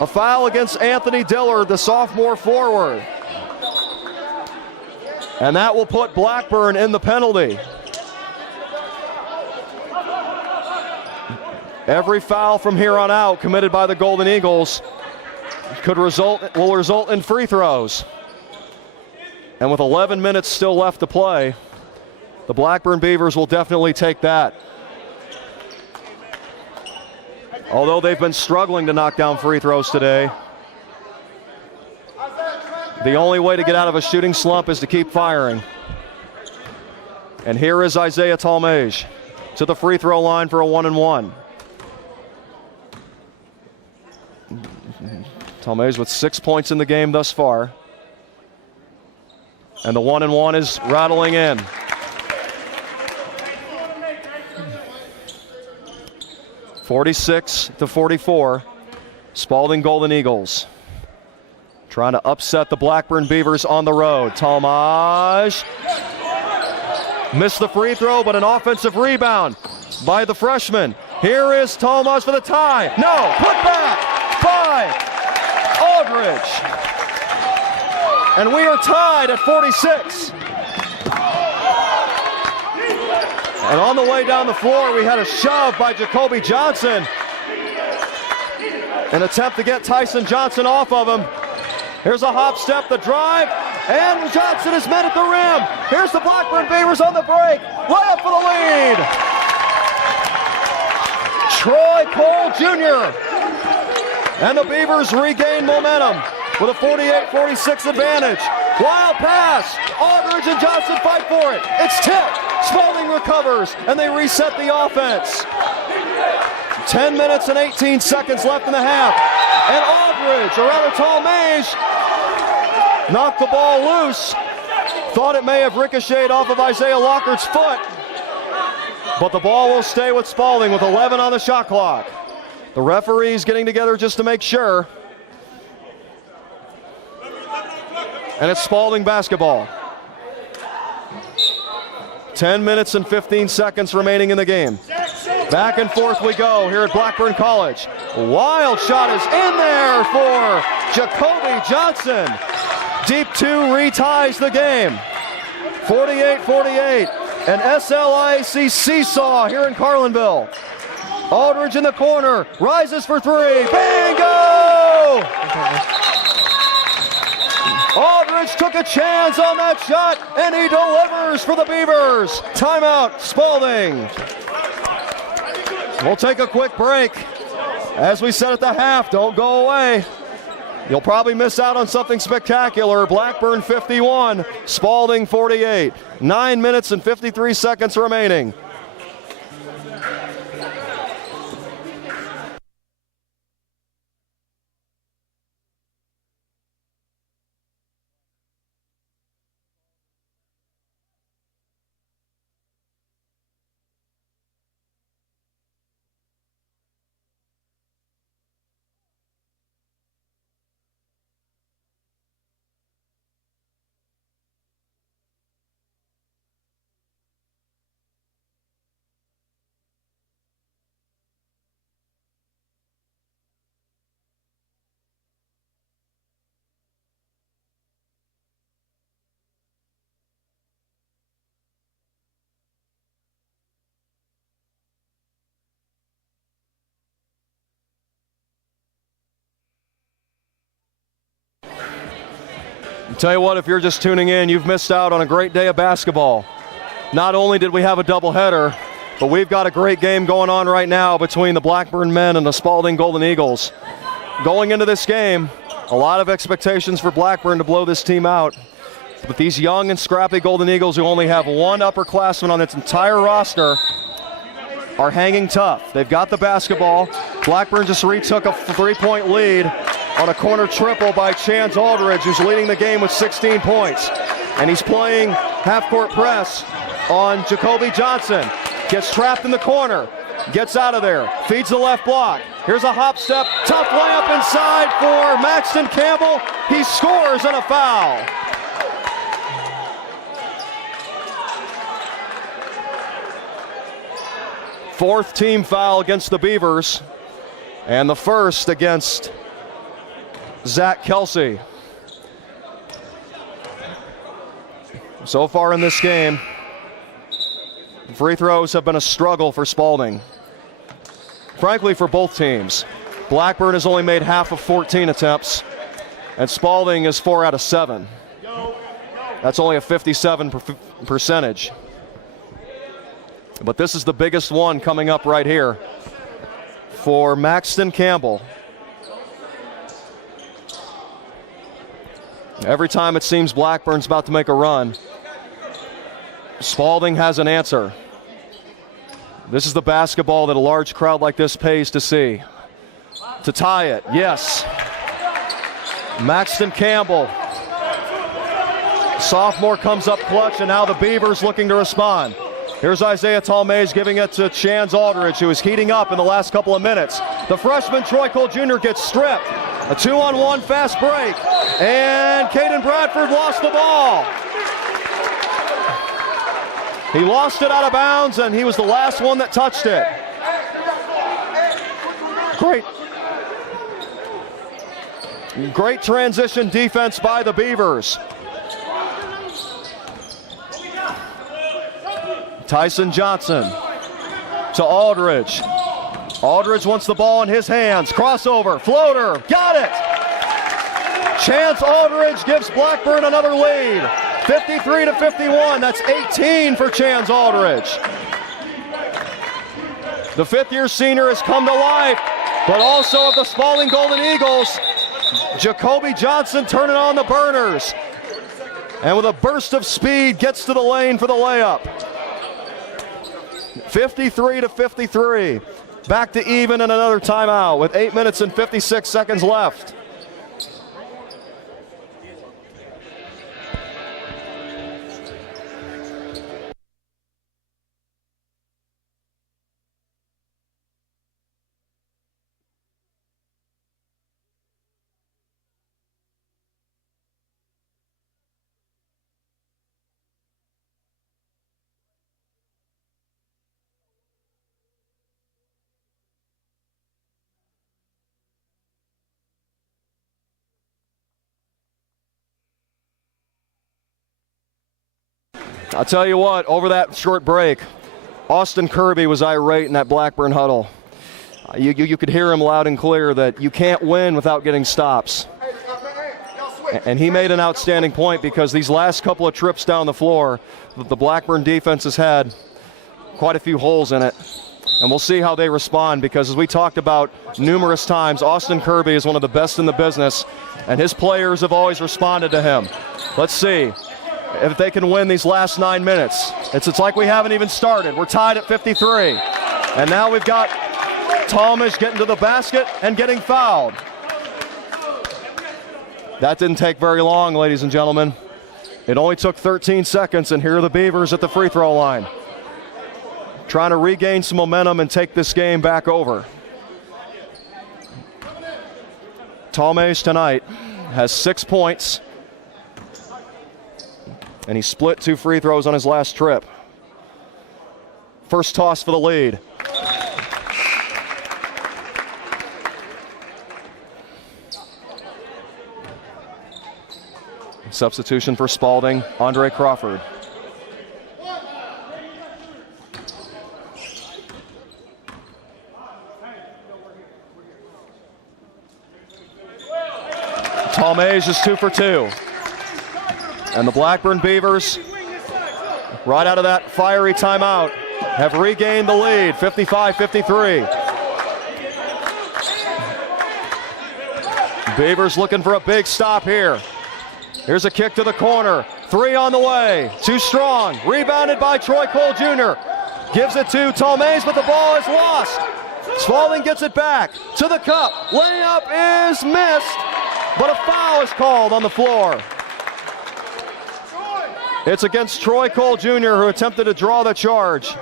A foul against Anthony Dillard, the sophomore forward. And that will put Blackburn in the penalty. Every foul from here on out committed by the Golden Eagles will result in free throws. And with 11 minutes still left to play, the Blackburn Beavers will definitely take that. Although they've been struggling to knock down free throws today, the only way to get out of a shooting slump is to keep firing. And here is Isaiah Talmage to the free throw line for a 1-and-1. Talmage with 6 points in the game thus far. And the 1-and-1 is rattling in. (46-44). Spalding Golden Eagles trying to upset the Blackburn Beavers on the road. Talmage missed the free throw, but an offensive rebound by the freshman. Here is Talmage for the tie. No, put back by Aldridge. And we are tied at 46. And on the way down the floor, we had a shove by Jacoby Johnson. An attempt to get Tyson Johnson off of him. Here's a hop step, the drive, and Johnson is met at the rim. Here's the Blackburn Beavers on the break. Layup for the lead. Troy Cole Jr. And the Beavers regain momentum with a 48-46 advantage. Wild pass. Aldridge and Johnson fight for it. It's tipped. Spalding recovers, and they reset the offense. 10 minutes and 18 seconds left in the half. And Aldridge, or rather Talmage, knocked the ball loose. Thought it may have ricocheted off of Isaiah Lockhart's foot. But the ball will stay with Spalding with 11 on the shot clock. The referees getting together just to make sure. And it's Spalding basketball. 10 minutes and 15 seconds remaining in the game. Back and forth we go here at Blackburn College. Wild shot is in there for Jacoby Johnson. Deep 2 reties the game. 48-48. An SLIAC seesaw here in Carlinville. Aldridge in the corner, rises for 3. Bingo! Aldridge took a chance on that shot, and he delivers for the Beavers. Timeout, Spalding. We'll take a quick break. As we said at the half, don't go away. You'll probably miss out on something spectacular. Blackburn 51, Spalding 48. 9 minutes and 53 seconds remaining. Tell you what, if you're just tuning in, you've missed out on a great day of basketball. Not only did we have a doubleheader, but we've got a great game going on right now between the Blackburn men and the Spalding Golden Eagles. Going into this game, A lot of expectations for Blackburn to blow this team out. But these young and scrappy Golden Eagles, who only have one upperclassman on its entire roster, are hanging tough. They've got the basketball. Blackburn just retook a 3-point lead on a corner triple by Chance Aldridge, who's leading the game with 16 points. And he's playing half-court press on Jacoby Johnson. Gets trapped in the corner, gets out of there, feeds the left block. Here's a hop step, tough layup inside for Maxton Campbell. He scores on a foul. Fourth team foul against the Beavers, and the first against Zach Kelsey. So far in this game, free throws have been a struggle for Spalding. Frankly, for both teams. Blackburn has only made half of 14 attempts, and Spalding is 4 out of 7. That's only a 57% percentage. But this is the biggest one coming up right here for Maxton Campbell. Every time it seems Blackburn's about to make a run, Spalding has an answer. This is the basketball that a large crowd like this pays to see. To tie it, yes. Maxton Campbell. Sophomore comes up clutch, and now the Beavers looking to respond. Here's Isaiah Talmage giving it to Chance Aldridge, who is heating up in the last couple of minutes. The freshman Troy Cole Jr. gets stripped. A 2-on-1 fast break, and Caden Bradford lost the ball. He lost it out of bounds, and he was the last one that touched it. Great transition defense by the Beavers. Tyson Johnson to Aldridge. Aldridge wants the ball in his hands. Crossover, floater, got it! Chance Aldridge gives Blackburn another lead. 53-51, that's 18 for Chance Aldridge. The fifth-year senior has come to life, but also of the Spalding Golden Eagles, Jacoby Johnson turning on the burners. And with a burst of speed, gets to the lane for the layup. 53-53. Back to even and another timeout with 8 minutes and 56 seconds left. I'll tell you what, over that short break, Austin Kirby was irate in that Blackburn huddle. You could hear him loud and clear that you can't win without getting stops. And he made an outstanding point, because these last couple of trips down the floor, the Blackburn defense has had quite a few holes in it. And we'll see how they respond, because as we talked about numerous times, Austin Kirby is one of the best in the business, and his players have always responded to him. Let's see if they can win these last 9 minutes. It's like we haven't even started. We're tied at 53. And now we've got Talmage getting to the basket and getting fouled. That didn't take very long, ladies and gentlemen. It only took 13 seconds, and here are the Beavers at the free throw line, trying to regain some momentum and take this game back over. Talmage tonight has 6 points, and he split 2 free throws on his last trip. First toss for the lead. Substitution for Spalding, Andre Crawford. Talmage is 2 for 2. And the Blackburn Beavers, right out of that fiery timeout, have regained the lead, 55-53. Beavers looking for a big stop here. Here's a kick to the corner. 3 on the way. Too strong. Rebounded by Troy Cole Jr. Gives it to Talmays, but the ball is lost. Spalding gets it back to the cup. Layup is missed, but a foul is called on the floor. It's against Troy Cole Jr., who attempted to draw the charge.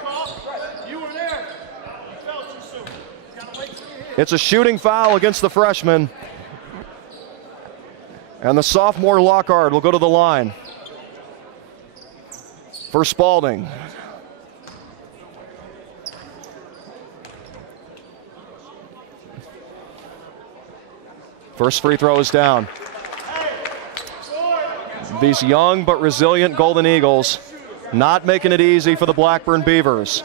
It's a shooting foul against the freshman. And the sophomore Lockhart will go to the line for Spalding. First free throw is down. These young but resilient Golden Eagles not making it easy for the Blackburn Beavers,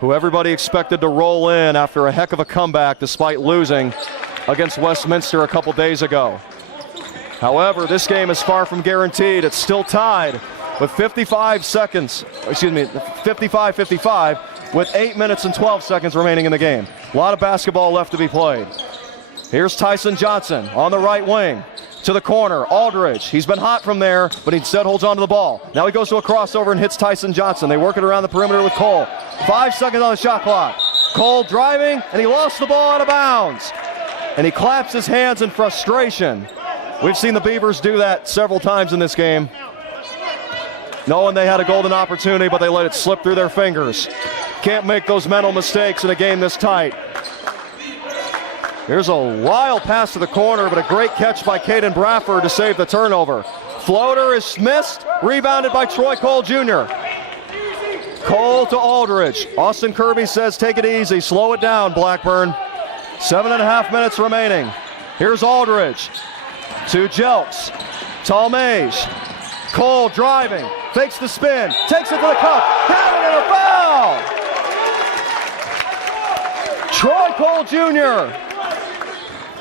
who everybody expected to roll in after a heck of a comeback despite losing against Westminster a couple days ago. However, this game is far from guaranteed. It's still tied with 55-55 with 8 minutes and 12 seconds remaining in the game. A lot of basketball left to be played. Here's Tyson Johnson on the right wing to the corner. Aldridge, he's been hot from there, but instead holds on to the ball. Now he goes to a crossover and hits Tyson Johnson. They work it around the perimeter with Cole. 5 seconds on the shot clock. Cole driving, and he lost the ball out of bounds. And he claps his hands in frustration. We've seen the Beavers do that several times in this game, knowing they had a golden opportunity, but they let it slip through their fingers. Can't make those mental mistakes in a game this tight. Here's a wild pass to the corner, but a great catch by Caden Bradford to save the turnover. Floater is missed, rebounded by Troy Cole Jr. Cole to Aldridge. Austin Kirby says, take it easy, slow it down, Blackburn. 7.5 minutes remaining. Here's Aldridge to Jelks. Talmays. Cole driving, fakes the spin, takes it to the cup, got it, and a foul! Troy Cole Jr.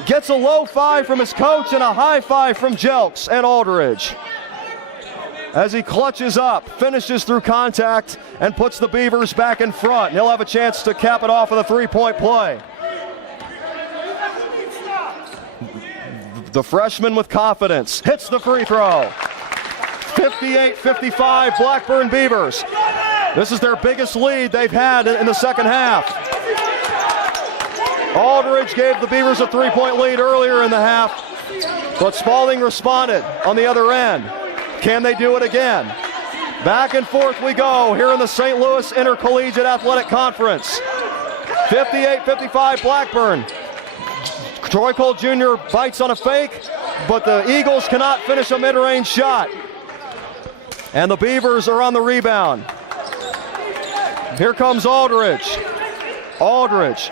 gets a low 5 from his coach and a high 5 from Jelks and Aldridge, as he clutches up, finishes through contact, and puts the Beavers back in front. And he'll have a chance to cap it off with a 3-point play. The freshman with confidence hits the free throw. 58-55 Blackburn Beavers. This is their biggest lead they've had in the second half. Aldridge gave the Beavers a 3-point lead earlier in the half, but Spalding responded on the other end. Can they do it again? Back and forth we go here in the St. Louis Intercollegiate Athletic Conference. 58-55 Blackburn. Troy Cole Jr. bites on a fake, but the Eagles cannot finish a mid-range shot. And the Beavers are on the rebound. Here comes Aldridge. Aldridge,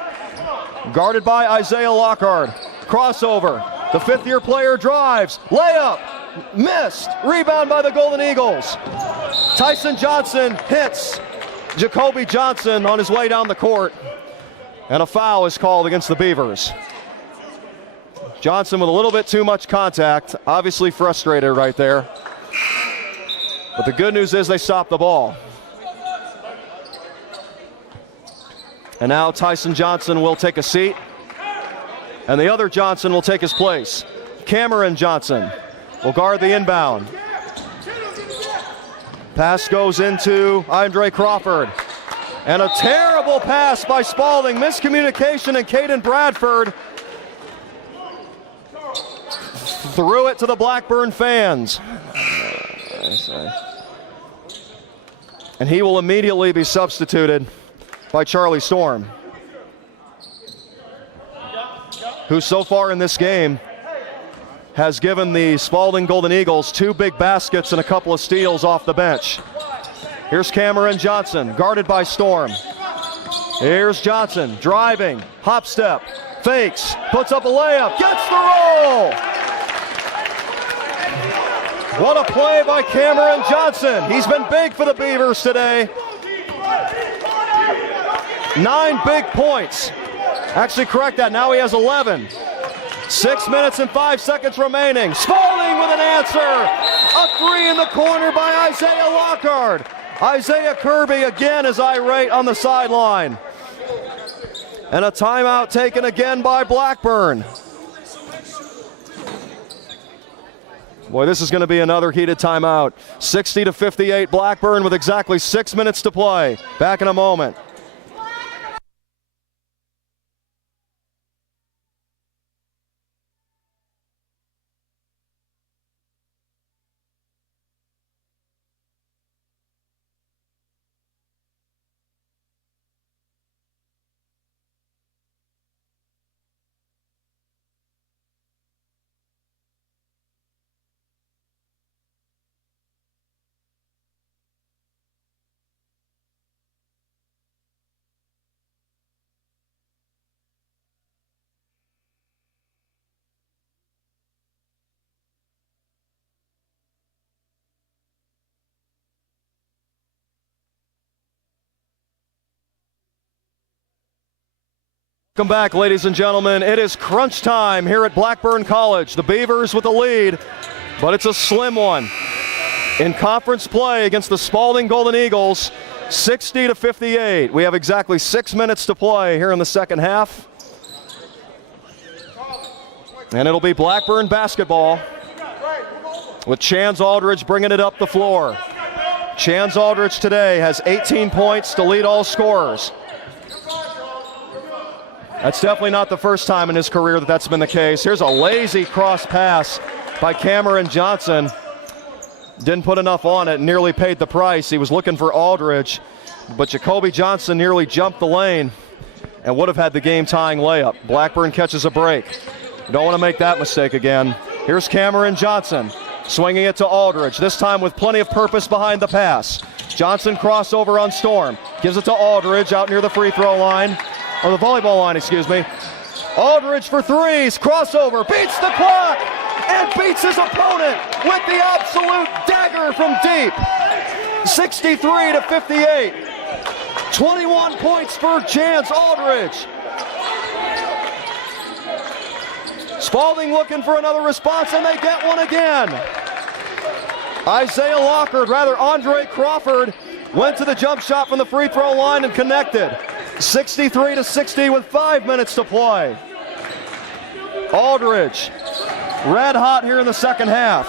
guarded by Isaiah Lockhart. Crossover. The fifth-year player drives. Layup. Missed. Rebound by the Golden Eagles. Tyson Johnson hits Jacoby Johnson on his way down the court. And a foul is called against the Beavers. Johnson with a little bit too much contact. Obviously frustrated right there. But the good news is they stopped the ball. And now Tyson Johnson will take a seat. And the other Johnson will take his place. Cameron Johnson will guard the inbound. Pass goes into Andre Crawford. And a terrible pass by Spalding. Miscommunication, and Caden Bradford threw it to the Blackburn fans. And he will immediately be substituted by Charlie Storm, who so far in this game has given the Spalding Golden Eagles 2 big baskets and a couple of steals off the bench. Here's Cameron Johnson, guarded by Storm. Here's Johnson, driving, hop step, fakes, puts up a layup, gets the roll! What a play by Cameron Johnson. He's been big for the Beavers today. 9 big points. Actually, correct that, now he has 11. 6 minutes and 5 seconds remaining. Spalding with an answer. A 3 in the corner by Isaiah Lockhart. Isaiah Kirby again is irate on the sideline. And a timeout taken again by Blackburn. Boy, this is going to be another heated timeout. 60-58 Blackburn with exactly 6 minutes to play. Back in a moment. Welcome back, ladies and gentlemen. It is crunch time here at Blackburn College. The Beavers with the lead, but it's a slim one. In conference play against the Spalding Golden Eagles, 60-58. We have exactly 6 minutes to play here in the second half. And it'll be Blackburn basketball with Chance Aldridge bringing it up the floor. Chance Aldridge today has 18 points to lead all scorers. That's definitely not the first time in his career that that's been the case. Here's a lazy cross pass by Cameron Johnson. Didn't put enough on it, nearly paid the price. He was looking for Aldridge, but Jacoby Johnson nearly jumped the lane and would have had the game-tying layup. Blackburn catches a break. Don't want to make that mistake again. Here's Cameron Johnson swinging it to Aldridge, this time with plenty of purpose behind the pass. Johnson crossover on Storm. Gives it to Aldridge out near the free throw line. Or the volleyball line, excuse me. Aldridge for threes, crossover, beats the clock, and beats his opponent with the absolute dagger from deep. 63-58. 21 points for Chance Aldridge. Spalding looking for another response, and they get one again. Isaiah Lockard, rather Andre Crawford, went to the jump shot from the free throw line and connected. 63-60 with 5 minutes to play. Aldridge, red hot here in the second half.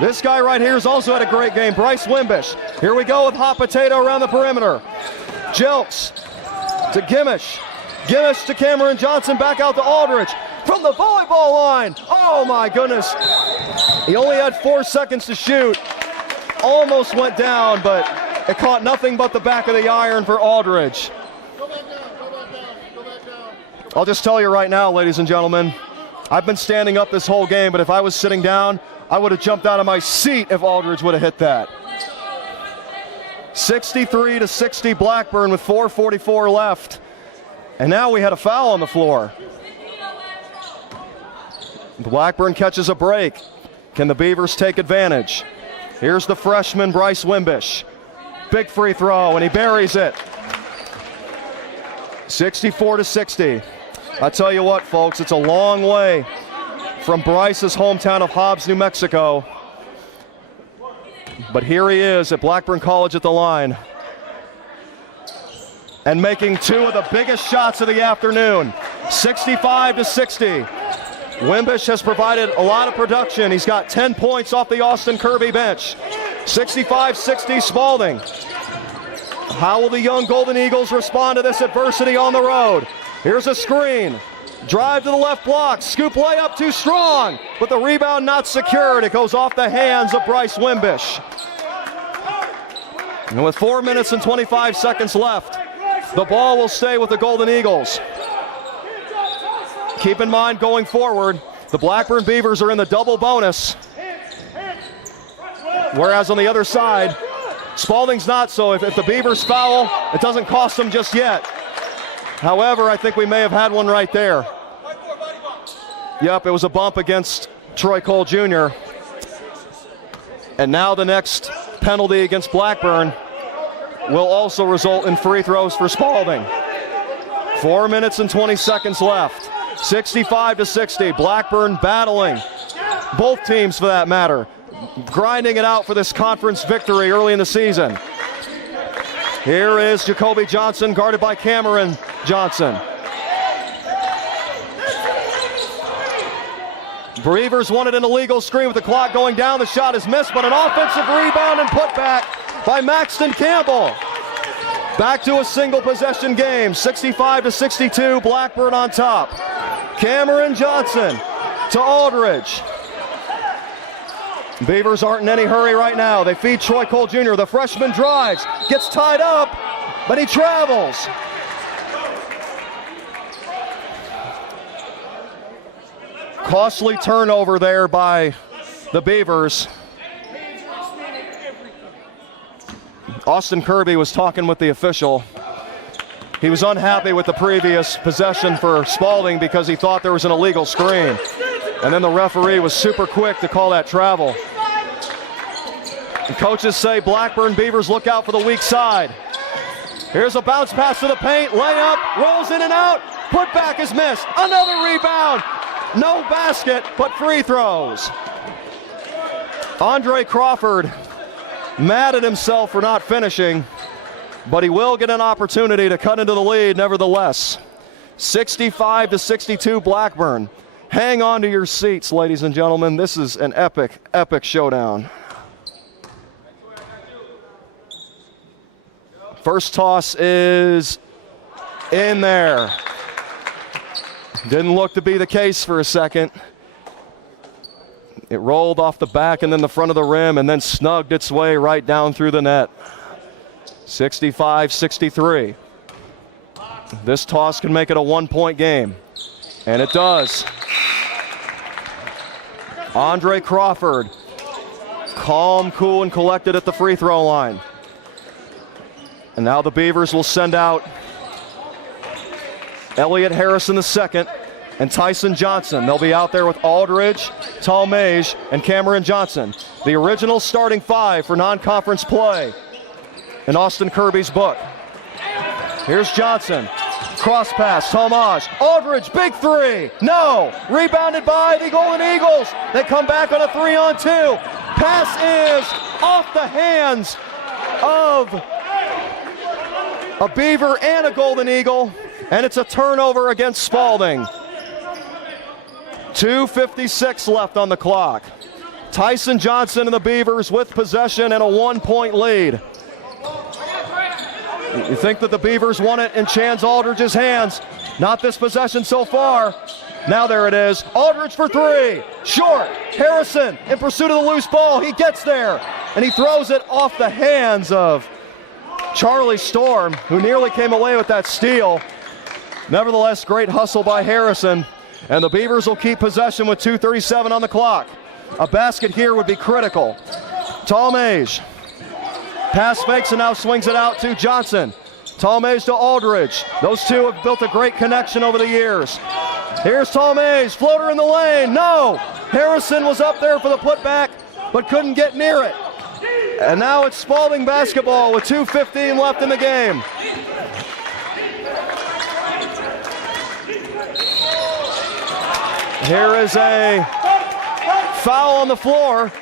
This guy right here has also had a great game, Bryce Wimbish. Here we go with hot potato around the perimeter. Jelks to Gimmish. Gimmish to Cameron Johnson, back out to Aldridge. From the volleyball line, oh my goodness. He only had 4 seconds to shoot. Almost went down, but it caught nothing but the back of the iron for Aldridge. I'll just tell you right now, ladies and gentlemen, I've been standing up this whole game, but if I was sitting down, I would have jumped out of my seat if Aldridge would have hit that. 63-60 Blackburn with 4:44 left. And now we had a foul on the floor. Blackburn catches a break. Can the Beavers take advantage? Here's the freshman Bryce Wimbish. Big free throw, and he buries it. 64-60. I tell you what, folks, it's a long way from Bryce's hometown of Hobbs, New Mexico. But here he is at Blackburn College at the line. And making 2 of the biggest shots of the afternoon. 65-60. Wimbish has provided a lot of production. He's got 10 points off the Austin Kirby bench. 65-60 Spalding. How will the young Golden Eagles respond to this adversity on the road? Here's a screen. Drive to the left block. Scoop layup too strong. But the rebound not secured. It goes off the hands of Bryce Wimbish. And with 4 minutes and 25 seconds left, the ball will stay with the Golden Eagles. Keep in mind going forward, the Blackburn Beavers are in the double bonus. Whereas on the other side, Spalding's not, so if the Beavers foul, it doesn't cost them just yet. However, I think we may have had one right there. Yep, it was a bump against Troy Cole Jr. And now the next penalty against Blackburn will also result in free throws for Spalding. 4 minutes and 20 seconds left. 65-60, Blackburn battling. Both teams, for that matter, grinding it out for this conference victory early in the season. Here is Jacoby Johnson, guarded by Cameron Johnson. Beavers wanted an illegal screen with the clock going down. The shot is missed, but an offensive rebound and put back by Maxton Campbell. Back to a single possession game, 65-62, Blackburn on top. Cameron Johnson to Aldridge. Beavers aren't in any hurry right now. They feed Troy Cole Jr. The freshman drives, gets tied up, but he travels. Costly turnover there by the Beavers. Austin Kirby was talking with the official. He was unhappy with the previous possession for Spalding because he thought there was an illegal screen. And then the referee was super quick to call that travel. And coaches say Blackburn Beavers look out for the weak side. Here's a bounce pass to the paint, layup, rolls in and out, putback is missed, another rebound. No basket, but free throws. Andre Crawford mad at himself for not finishing, but he will get an opportunity to cut into the lead nevertheless. 65-62 Blackburn. Hang on to your seats, ladies and gentlemen. This is an epic, epic showdown. First toss is in there. Didn't look to be the case for a second. It rolled off the back and then the front of the rim and then snugged its way right down through the net. 65-63. This toss can make it a one-point game, and it does. Andre Crawford, calm, cool, and collected at the free throw line. And now the Beavers will send out Elliott Harrison II and Tyson Johnson. They'll be out there with Aldridge, Talmage, and Cameron Johnson. The original starting five for non-conference play in Austin Kirby's book. Here's Johnson. Cross pass, Talmage. Aldridge, big three. No. Rebounded by the Golden Eagles. They come back on a 3-on-2. Pass is off the hands of a Beaver and a Golden Eagle, and it's a turnover against Spalding. 2:56 left on the clock. Tyson Johnson and the Beavers with possession and a one-point lead. You think that the Beavers won it in Chance Aldridge's hands. Not this possession so far. Now there it is. Aldridge for three. Short. Harrison in pursuit of the loose ball. He gets there, and he throws it off the hands of Charlie Storm, who nearly came away with that steal. Nevertheless, great hustle by Harrison, and the Beavers will keep possession with 2:37 on the clock. A basket here would be critical. Talmage. Pass fakes and now swings it out to Johnson. Talmage to Aldridge. Those two have built a great connection over the years. Here's Talmage, floater in the lane. No! Harrison was up there for the putback, but couldn't get near it. And now it's Spalding basketball with 2:15 left in the game. Here is a foul on the floor.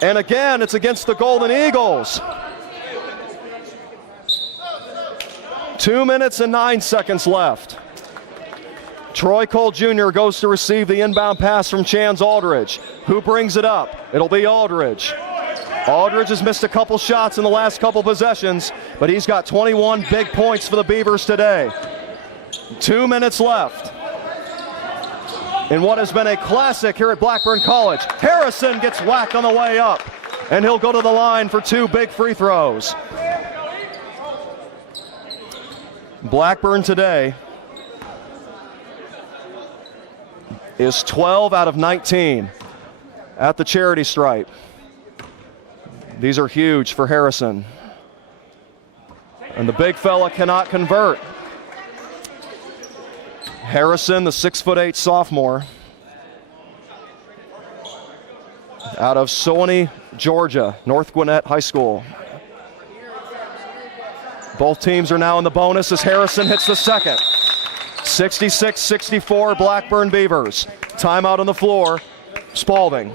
And again, it's against the Golden Eagles. 2 minutes and 9 seconds left. Troy Cole Jr. goes to receive the inbound pass from Chance Aldridge. Who brings it up? It'll be Aldridge. Aldridge has missed a couple shots in the last couple possessions, but he's got 21 big points for the Beavers today. 2 minutes left in what has been a classic here at Blackburn College. Harrison gets whacked on the way up, and he'll go to the line for two big free throws. Blackburn today is 12 out of 19 at the charity stripe. These are huge for Harrison. And the big fella cannot convert. Harrison, the 6'8" sophomore, out of Sewanee, Georgia, North Gwinnett High School. Both teams are now in the bonus as Harrison hits the second. 66-64 Blackburn Beavers. Timeout on the floor, Spalding.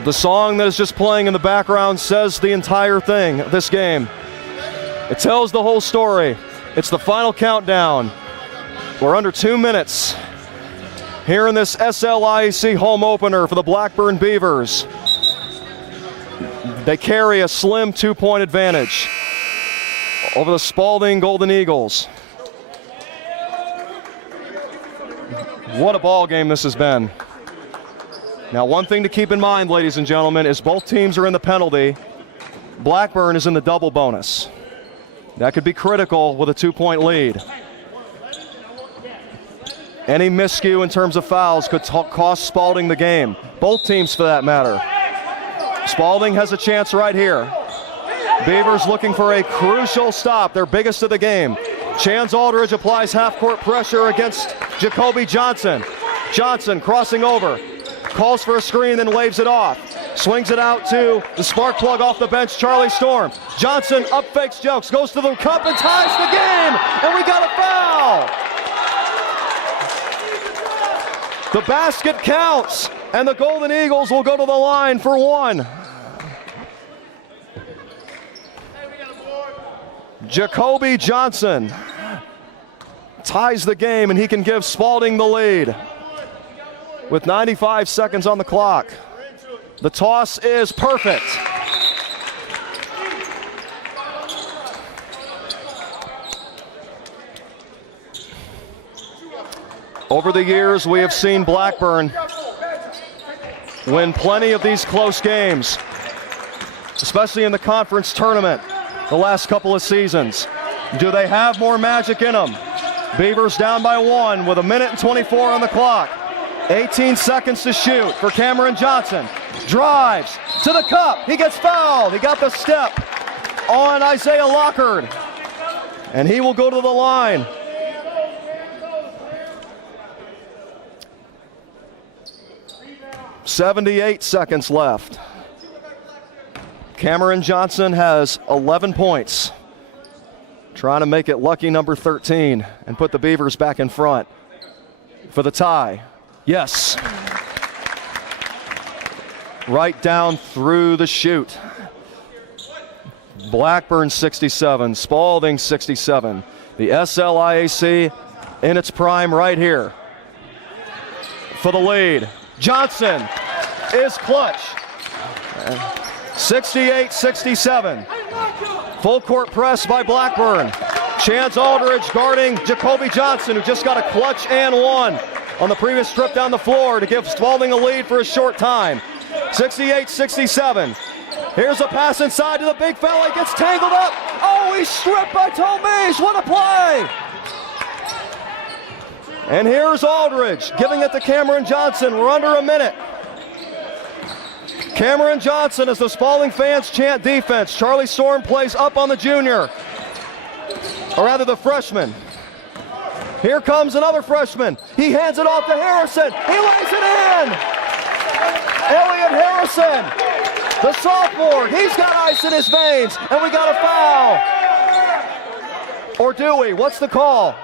The song that is just playing in the background says the entire thing, this game. It tells the whole story. It's the final countdown. We're under 2 minutes here in this SLIAC home opener for the Blackburn Beavers. They carry a slim 2-point advantage over the Spalding Golden Eagles. What a ball game this has been. Now, one thing to keep in mind, ladies and gentlemen, is both teams are in the penalty. Blackburn is in the double bonus. That could be critical with a 2-point lead. Any miscue in terms of fouls could cost Spalding the game. Both teams, for that matter. Spalding has a chance right here. Beavers looking for a crucial stop, their biggest of the game. Chance Aldridge applies half-court pressure against Jacoby Johnson. Johnson crossing over, calls for a screen, then waves it off. Swings it out to the spark plug off the bench, Charlie Storm. Johnson up fakes jokes, goes to the cup and ties the game, and we got a foul. The basket counts, and the Golden Eagles will go to the line for one. Jacoby Johnson ties the game, and he can give Spalding the lead with 95 seconds on the clock. The toss is perfect. Over the years, we have seen Blackburn win plenty of these close games, especially in the conference tournament the last couple of seasons. Do they have more magic in them? Beavers down by 1 with 1:24 on the clock. 18 seconds to shoot for Cameron Johnson. Drives to the cup. He gets fouled. He got the step on Isaiah Lockard, and he will go to the line. .78 seconds left. Cameron Johnson has 11 points. Trying to make it lucky number 13 and put the Beavers back in front for the tie. Yes. Right down through the chute. Blackburn 67, Spalding 67. The SLIAC in its prime right here for the lead. Johnson is clutch. 68-67. Full court press by Blackburn. Chance Aldridge guarding Jacoby Johnson, who just got a clutch and one on the previous trip down the floor to give Spalding a lead for a short time. 68-67. Here's a pass inside to the big fella. He gets tangled up. Oh, he's stripped by Tomish. What a play! And here's Aldridge giving it to Cameron Johnson. We're under a minute. Cameron Johnson, as the Spalding fans chant defense. Charlie Storm plays up on the junior, or rather the freshman. Here comes another freshman. He hands it off to Harrison. He lays it in. Elliot Harrison, the sophomore, he's got ice in his veins, and we got a foul. Or do we? What's the call?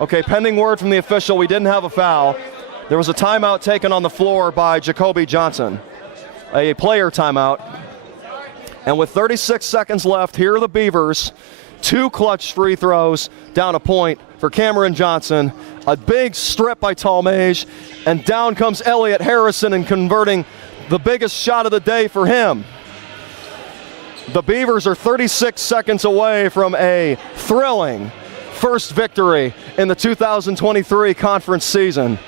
Okay, pending word from the official, we didn't have a foul. There was a timeout taken on the floor by Jacoby Johnson, a player timeout. And with 36 seconds left, here are the Beavers. 2 clutch free throws, down a point for Cameron Johnson. A big strip by Talmage, and down comes Elliot Harrison and converting the biggest shot of the day for him. The Beavers are 36 seconds away from a thrilling first victory in the 2023 conference season.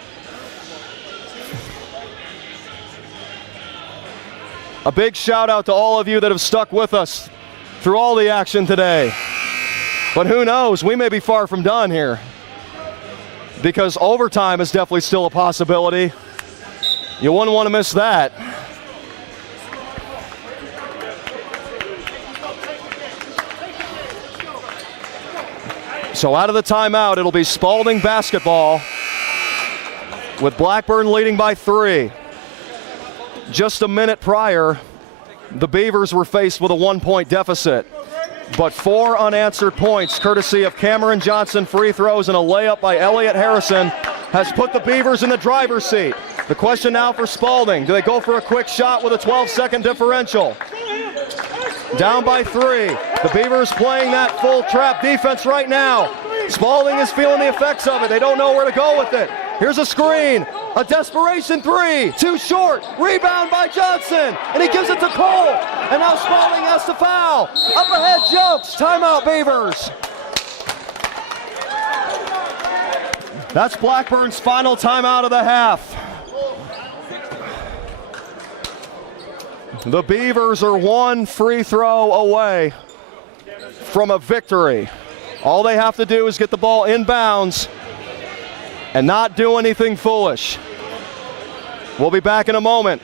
A big shout out to all of you that have stuck with us through all the action today. But who knows, we may be far from done here, because overtime is definitely still a possibility. You wouldn't want to miss that. So out of the timeout, it'll be Spalding basketball with Blackburn leading by 3. Just a minute prior, the Beavers were faced with a 1-point deficit. but 4 unanswered points, courtesy of Cameron Johnson free throws and a layup by Elliott Harrison, has put the Beavers in the driver's seat. The question now for Spalding, do they go for a quick shot with a 12-second differential? Down by 3. The Beavers playing that full trap defense right now. Spalding is feeling the effects of it. They don't know where to go with it. Here's a screen, a desperation 3, too short, rebound by Johnson, and he gives it to Cole, and now Spalding has to foul. Up ahead jumps, timeout Beavers. That's Blackburn's final timeout of the half. The Beavers are 1 free throw away from a victory. All they have to do is get the ball inbounds and not do anything foolish. We'll be back in a moment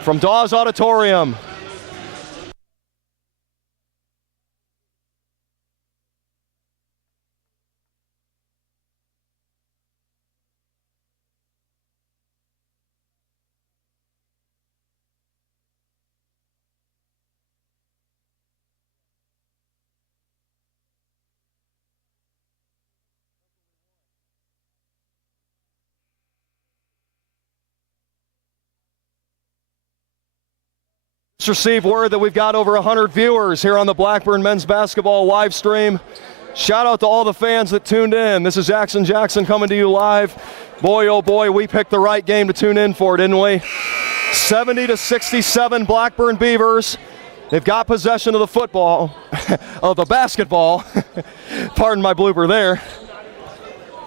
from Dawes Auditorium. Received word that we've got over 100 viewers here on the Blackburn men's basketball live stream. Shout out to all the fans that tuned in. This is Jackson coming to you live. Boy, oh boy, we picked the right game to tune in for, didn't we? 70-67 Blackburn Beavers. They've got possession of the football, of the basketball. Pardon my blooper there.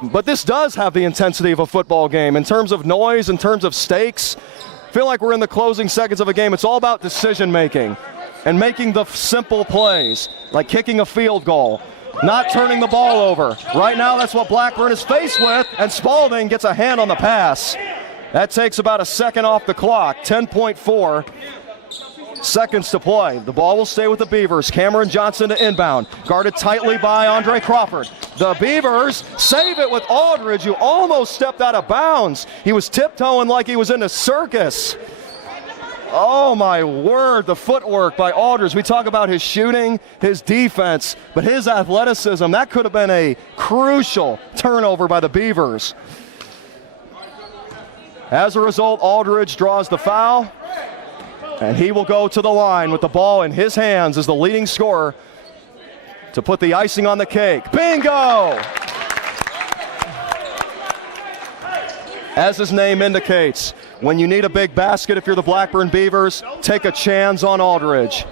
But this does have the intensity of a football game in terms of noise, in terms of stakes. Feel like we're in the closing seconds of a game. It's all about decision making and making the simple plays, like kicking a field goal, not turning the ball over. Right now, that's what Blackburn is faced with, and Spalding gets a hand on the pass. That takes about a second off the clock, 10.4 seconds to play. The ball will stay with the Beavers. Cameron Johnson to inbound, guarded tightly by Andre Crawford. The Beavers save it with Aldridge, who almost stepped out of bounds. He was tiptoeing like he was in a circus. Oh my word, the footwork by Aldridge. We talk about his shooting, his defense, but his athleticism, that could have been a crucial turnover by the Beavers. As a result, Aldridge draws the foul, and he will go to the line with the ball in his hands as the leading scorer to put the icing on the cake. Bingo! As his name indicates, when you need a big basket, if you're the Blackburn Beavers, take a chance on Aldridge.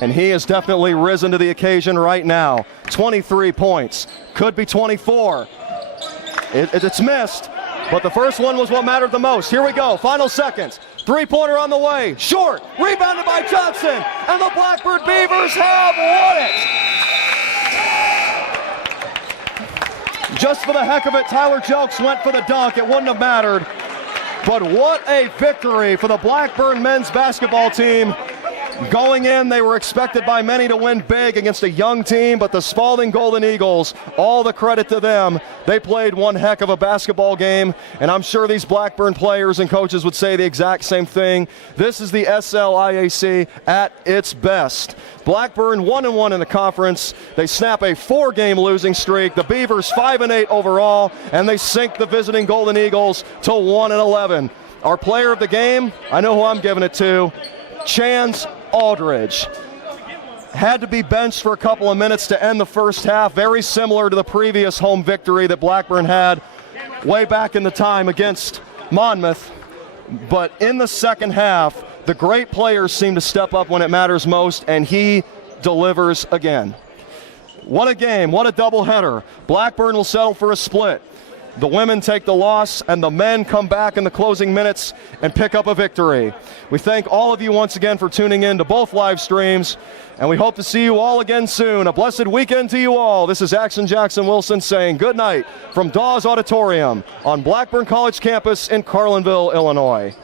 And he has definitely risen to the occasion right now. 23 points, could be 24. It's missed, but the first one was what mattered the most. Here we go, final seconds. Three-pointer on the way, short, rebounded by Johnson, and the Blackburn Beavers have won it. Just for the heck of it, Tyler Jelks went for the dunk. It wouldn't have mattered. But what a victory for the Blackburn men's basketball team. Going in, they were expected by many to win big against a young team, but the Spalding Golden Eagles, all the credit to them. They played one heck of a basketball game, and I'm sure these Blackburn players and coaches would say the exact same thing. This is the SLIAC at its best. Blackburn 1-1 in the conference. They snap a 4-game losing streak. The Beavers 5-8 overall, and they sink the visiting Golden Eagles to 1-11. Our player of the game, I know who I'm giving it to, Chance Aldridge. Had to be benched for a couple of minutes to end the first half, very similar to the previous home victory that Blackburn had way back in the time against Monmouth. But in the second half, the great players seem to step up when it matters most, and he delivers again. What a game, what a doubleheader. Blackburn will settle for a split. The women take the loss, and the men come back in the closing minutes and pick up a victory. We thank all of you once again for tuning in to both live streams, and we hope to see you all again soon. A blessed weekend to you all. This is Jackson Wilson saying good night from Dawes Auditorium on Blackburn College campus in Carlinville, Illinois.